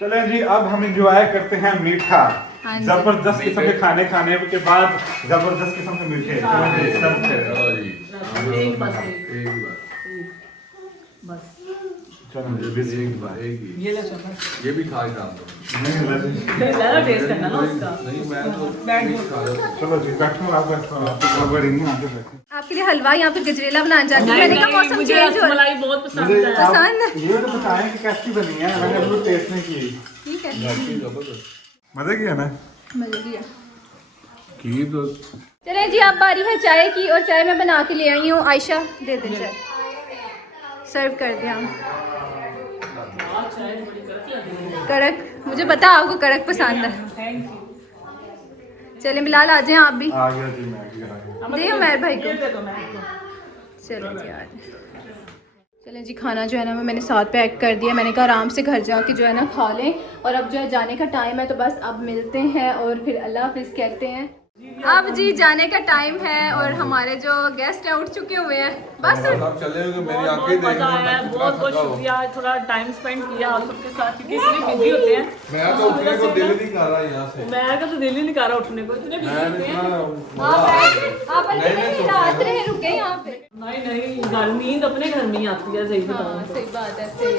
चलें जी, अब हम इंजॉय करते हैं मीठा। हाँ जी। जबरदस्त किस्म के खाने खाने के बाद जबरदस्त किस्म के मीठे। चलो जी एक बस एक बार बस चलो जी, एक बार एक ही ये ले चम्मच। ये भी खा के डाल दो ज़्यादा टेस्ट करना ना उसका। नहीं मैं तो नहीं खा रहा चलो जी, बैठो आप, बैठो आप, बड़ी नहीं आगे बैठो। आपके लिए हलवा यहाँ पे गजरेला बनाना चाहती हूँ। मैंने कहा मौसम मुझे चेंज हो रहा है। रसमलाई बहुत पसंद मुझे है। आप पसंद? ये तो बताएं कि कैसी बनी है, मैंने अभी टेस्ट नहीं की। ठीक है, जबरदस्त मजे की है ना? मजे की है। की तो चलें जी, अब बारी है चाय की, और चाय मैं बना के ले आई हूँ। आयशा दे दे चाय, सर्व कर दिया हम। कड़क, मुझे पता आपको कड़क पसंद है। Thank you. चलें बिलाल, आ जाएं आप भी। आ गया जी, मैं भी आ गया। दे उमर भाई को। ये देखो मैं चलें जी, आ जाएं। चलें जी, खाना जो है ना वो मैंने साथ पैक कर दिया। मैंने कहा आराम से घर जाके जो है ना खा लें, और अब जो है जाने का टाइम है, तो बस अब मिलते हैं और फिर अल्लाह हाफिज़ कहते हैं। अब जी जाने का टाइम है, और हमारे जो गेस्ट हैं उठ चुके हुए हैं। बस आप चले हो मेरी बहुत आंखें बहुत मजा आया है, बहुत बहुत शुक्रिया। थोड़ा टाइम स्पेंड किया आप सबके साथ, क्योंकि इतने बिजी होते हैं। मैं तो उठने को दिल नहीं कर रहा यहाँ से मैं का तो दिल ही नहीं कर रहा उठने को, इतने बिजी होते हैं। आप रात रहे रुके यहाँ पे। नहीं नहीं, घर नींद अपने घर में ही आती है, सही हाँ, बताऊं सही बात है, सही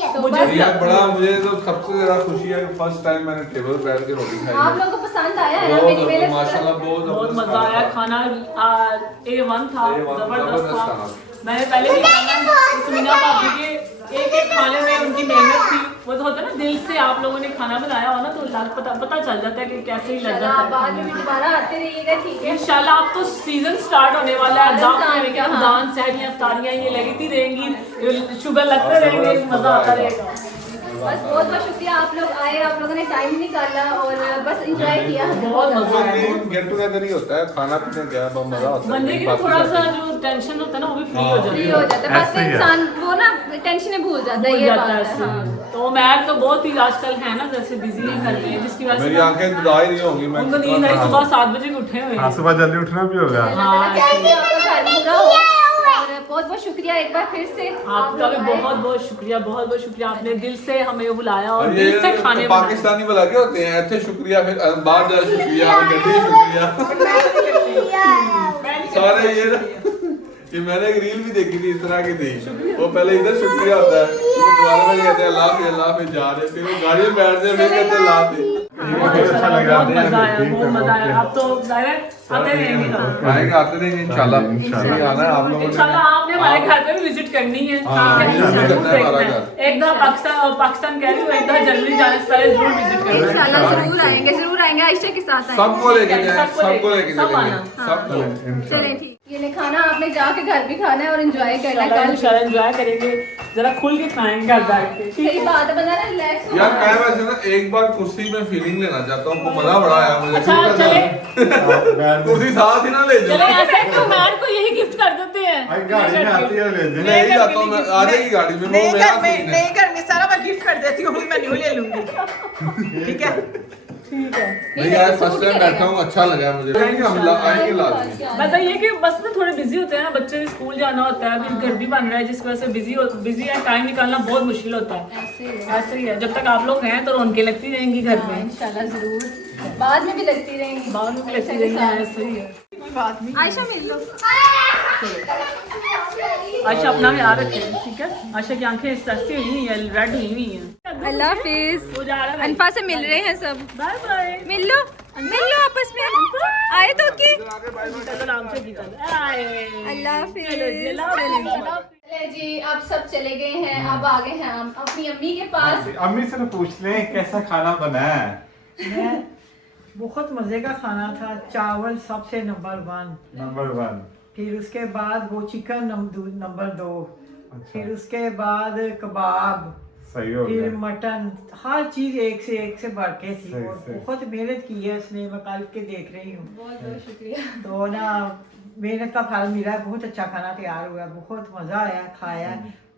है। तो। मुझे यार बड़ा मुझे तो सबसे ज्यादा खुशी है कि फर्स्ट टाइम मैंने टेबल पे बैठ के रोटी खाई आप है। लोगों को पसंद आया है ना मेरी मेहनत? माशाल्लाह बहुत बहुत मजा आया, खाना A1 था, जबरदस्त था। मैंने पहले भी कहना, सुमीना भाभी के एक खाने में उनकी मेहनत थी। वो तो होता है ना, दिल से आप लोगों ने खाना बनाया हो ना, तो पता चल जाता है कि कैसे ही लग आप जाता बाद में है। भी दोबारा आते रहिएगा, ठीक है? इंशाल्लाह अब तो सीजन स्टार्ट होने वाला है। रमजान का, हाँ। रमजान, सहरियां, इफ्तारियां ये लगती रहेंगी, शुगर लगते रहेंगे, मजा आता रहेगा। बस बहुत बहुत शुक्रिया, आप लोग आए, आप लोगों ने टाइम निकाला और बस एंजॉय किया। बहुत मजा आया। गेट टुगेदर ही होता है, खाना पीना क्या है, मजा आता है। बंदे की ना थोड़ा सा जो टेंशन होता है ना, वो भी फ्री हो जाता फ्री है। हो जाता है, बस ऐसे ही है। इंसान वो ना टेंशन भूल जाता है, भूल ये जाता बात है है। इससे। हाँ। तो मैं तो बहुत ही आजकल है ना, जैसे बिजी घर में, जिसकी वजह मेरी से आंखें जुदा ही नहीं होंगी। मैं उनको नींद आई, सुबह 7 बजे के उठे हुए हाँ, हैं। सुबह जल्दी उठना भी होगा। अल्लाह ताला चाहे कि आपका घर पूरा हो, और बहुत बहुत शुक्रिया एक बार फिर से आपका भी लोग आए। बहुत बहुत शुक्रिया, बहुत बहुत शुक्रिया। आपने दिल से हमें बुलाया और और दिल से ये खाने बनाए। पाकिस्तानी वाला क्या होते हैं, ऐसे शुक्रिया, फिर बाहर जा शुक्रिया, गड्डी शुक्रिया, सारे ये मैंने एक रील भी देखी थी इस तरह की थी। वो पहले इधर शुक्रिया होता है, वो दोबारा में कहते हैं अल्लाह पे जा रहे, फिर वो गाड़ी में बैठते हैं, फिर कहते हैं अल्लाह पे। बहुत अच्छा लगा, बहुत मजा आया, बहुत मजा आया। अब तो डायरेक्ट आते रहेंगे हम। आएंगे, आते रहेंगे इंशाल्लाह। इंशाल्लाह आना है आप लोगों ने। इंशाल्लाह आपने हमारे घर पे भी विजिट करनी है। हाँ, ठीक है? विजिट जरूर करना है हमारा देखना है। घर। एक दफा पाकिस्तान कह रही हूँ, एक दफा जर्मनी जाने से पहले जरूर विजिट करना है। इंशाल्लाह जरूर आएंगे, जरूर आएंगे, आयशा के साथ आएंगे। सबको लेके जाए, सबको लेके सब चलेंगे, आना। सबको। चलें ठीक, ये ले खाना आपने जाके घर भी खाना है और एंजॉय करना है कल। इंशाल्लाह एंजॉय करेंगे, जरा खुल के खाएंगे घर बैठ के। सही बात है, बंदा ना रिलैक्स हो। यार मैं वैसे ना एक बार कुर्सी में फीलिंग लेना चाहता हूँ, मजा बड़ा आया मुझे। अच्छा चले कुर्सी साथ ही ना ले चले, जाओ। ऐसे तो मैन को यही गिफ्ट कर देते हैं। भाई गाड़ी में आती है, ले मैं देना। यही जाता हूँ, मैं आ जाएगी गाड़ी में, वो नहीं मेरा घर में सीन है। नहीं घर में सारा मैं गिफ्ट कर देती हूँ, मैं न्यू ले लूंगी। ठीक है, ठीक है। नहीं यार फर्स्ट टाइम बैठा हूँ, अच्छा लगा मुझे। आएंगे हम, आएंगे लाजमी। बताइए कि बस ना थोड़े बिजी होते हैं ना, बच्चे भी स्कूल जाना होता है, फिर घर भी बन रहा है, जिसकी वजह से बिजी है, टाइम निकालना बहुत मुश्किल होता है। ऐसे ही है, जब तक आप लोग हैं तो रौनकें लगती रहेंगी घर में, इंशाल्लाह जरूर, बाद में भी लगती रहेंगी। बाहर में भी लगती रहेंगी। ऐसे ही है। आयशा मिल लो। आशा अपना ख्याल रखें, ठीक है? आशा की आंखें ऐसी हुई हैं, रेड हुई हुई हैं। अल्लाह हाफिज। वो जा रहा है। अनफा से मिल रहे हैं सब। Bye bye. मिल लो आपस में। आए तो की। चलो आराम से निकल आए। अल्लाह हाफिज। चलो जी, अल्लाह हाफिज। चले जी, अब सब चले गए हैं, अब आ गए हैं हम अपनी अम्मी के पास। अम्मी से तो पूछ लें कैसा खाना बना है। बहुत मजे का खाना था। चावल सबसे नंबर 1, नंबर 1। फिर उसके बाद वो चिकन नंबर 2, अच्छा, फिर उसके बाद कबाब, सही हो फिर गया। मटन, हर चीज एक से बढ़ के थी। सही, और सही। बहुत मेहनत की है उसने, मैं कल के देख रही हूँ। बहुत बहुत शुक्रिया। तो ना मेहनत का फल मिला, बहुत अच्छा खाना तैयार हुआ, बहुत मजा आया, खाया।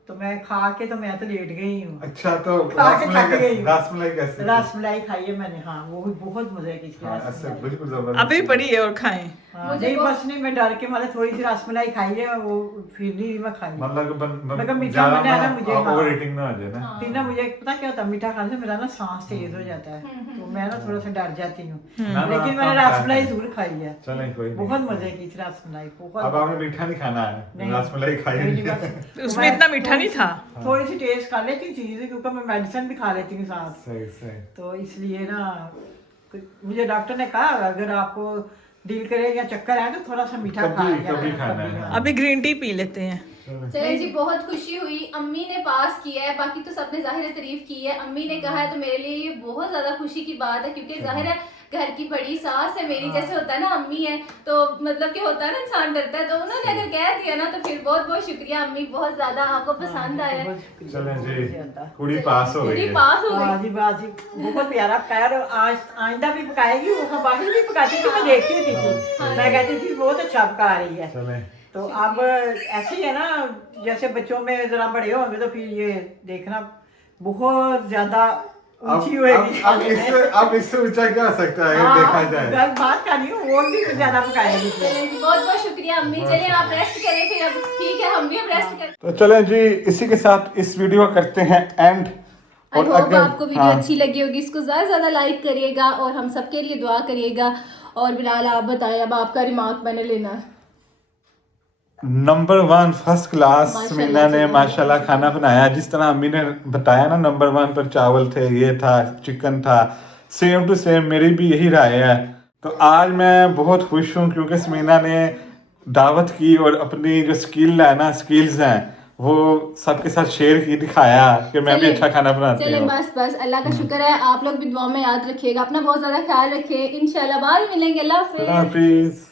तो मैं खा के तो मैं तो लेट गई हूँ। अच्छा तो खा के थक गई हूँ। रसमलाई कैसे थी? रसमलाई खाई है मैंने, हाँ वो भी बहुत मजे की थी हाँ, ऐसे रसमलाई। बिल्कुल जबरदस्त। अभी पड़ी है और खाएं। हाँ, नहीं बस नहीं, मैं डर के मारे थोड़ी सी रसमलाई खाई है, वो फिर नहीं मैं खाई। मतलब मगर मीठा मैंने है ना मुझे, हाँ। ओवर ईटिंग ना हो जाए ना। फिर ना मुझे पता क्या होता है, मीठा खाने से मेरा ना सांस तेज हो जाता है, तो मैं ना थोड़ा सा डर जाती हूँ। ना, लेकिन ना, मैंने आप रसमलाई खाएं। जरूर खाई है, चलें कोई नहीं। बहुत मजे की थी रसमलाई, बहुत। अब आपने मीठा नहीं खाना है, नहीं। रसमलाई खाई नहीं, हुई है। बस उसमें मैं इतना मीठा नहीं था। थोड़ी सी टेस्ट कर लेती चीज, क्योंकि मैं मेडिसिन भी खा लेती हूँ साथ, सही सही। तो इसलिए ना मुझे डॉक्टर ने कहा अगर आपको दिल करे या चक्कर आए तो थोड़ा सा मीठा खा कभी- लिया कभी करो, खाना है, कभी, हाँ। हाँ। अभी ग्रीन टी पी लेते हैं। चले जी, बहुत खुशी हुई। अम्मी ने पास किया है, बाकी तो सबने जाहिर है तारीफ की है, अम्मी ने कहा है तो मेरे लिए ये बहुत ज्यादा खुशी की बात है, क्योंकि जाहिर है घर की बड़ी सास है मेरी, जैसे होता है ना अम्मी है तो मतलब कि होता है ना इंसान डरता है, तो उन्होंने अगर कह दिया ना तो फिर बहुत बहुत शुक्रिया अम्मी, बहुत ज्यादा आपको पसंद आया। बहुत शुक्रिया, चलें बहुत जी, ज्यादा। कुड़ी पास हो गई पूरी है। पास हो हाँ गई। जी बाजी, बहुत प्यारा पकाया, और आज आइंदा भी पकाएगी, वो बाहर भी पकाती थी, मैं देखती थी मैं कहती थी बहुत अच्छा पका रही है। चलें। तो अब ऐसे ही है ना, जैसे बच्चों में जरा बड़े होंगे तो फिर ये देखना बहुत ज्यादा ऊंची होगी। अब इससे ऊंचा क्या हो सकता है हाँ, देखा जाए। मैं बात कर रही हूँ, और भी ज्यादा पकाएगी। चलें जी, बहुत बहुत शुक्रिया अम्मी। चलिए आप रेस्ट करें फिर, अब ठीक है हम भी अब रेस्ट करें। तो चलें जी, इसी के साथ इस वीडियो को करते हैं एंड। आई होप आपको वीडियो अच्छी लगी होगी, इसको ज़्यादा से ज़्यादा लाइक करिएगा और हम सबके लिए दुआ करिएगा। और बिलाल आप बताएं, अब आपका रिमार्क मैंने लेना है। नंबर 1 फर्स्ट क्लास माशाल्लाह मीना ने चलिए, माशाल्लाह खाना बनाया, जिस तरह अम्मी ने बताया ना, नंबर 1 पर चावल थे, ये था, चिकन था, सेम टू सेम मेरी भी यही राय है। तो आज मैं बहुत खुश हूँ क्योंकि समीना ने दावत की और अपनी जो स्किल्स हैं वो सबके साथ शेयर की, दिखाया कि मैं भी चलिए, अच्छा खाना बनाती चलिए हूँ। बस अल्लाह का शुक्र है। आप लोग भी दुआ में याद रखिएगा, अपना बहुत ज़्यादा ख्याल रखिए। इंशाल्लाह बाद में मिलेंगे। अल्लाह हाफिज़। खुदा हाफिज़।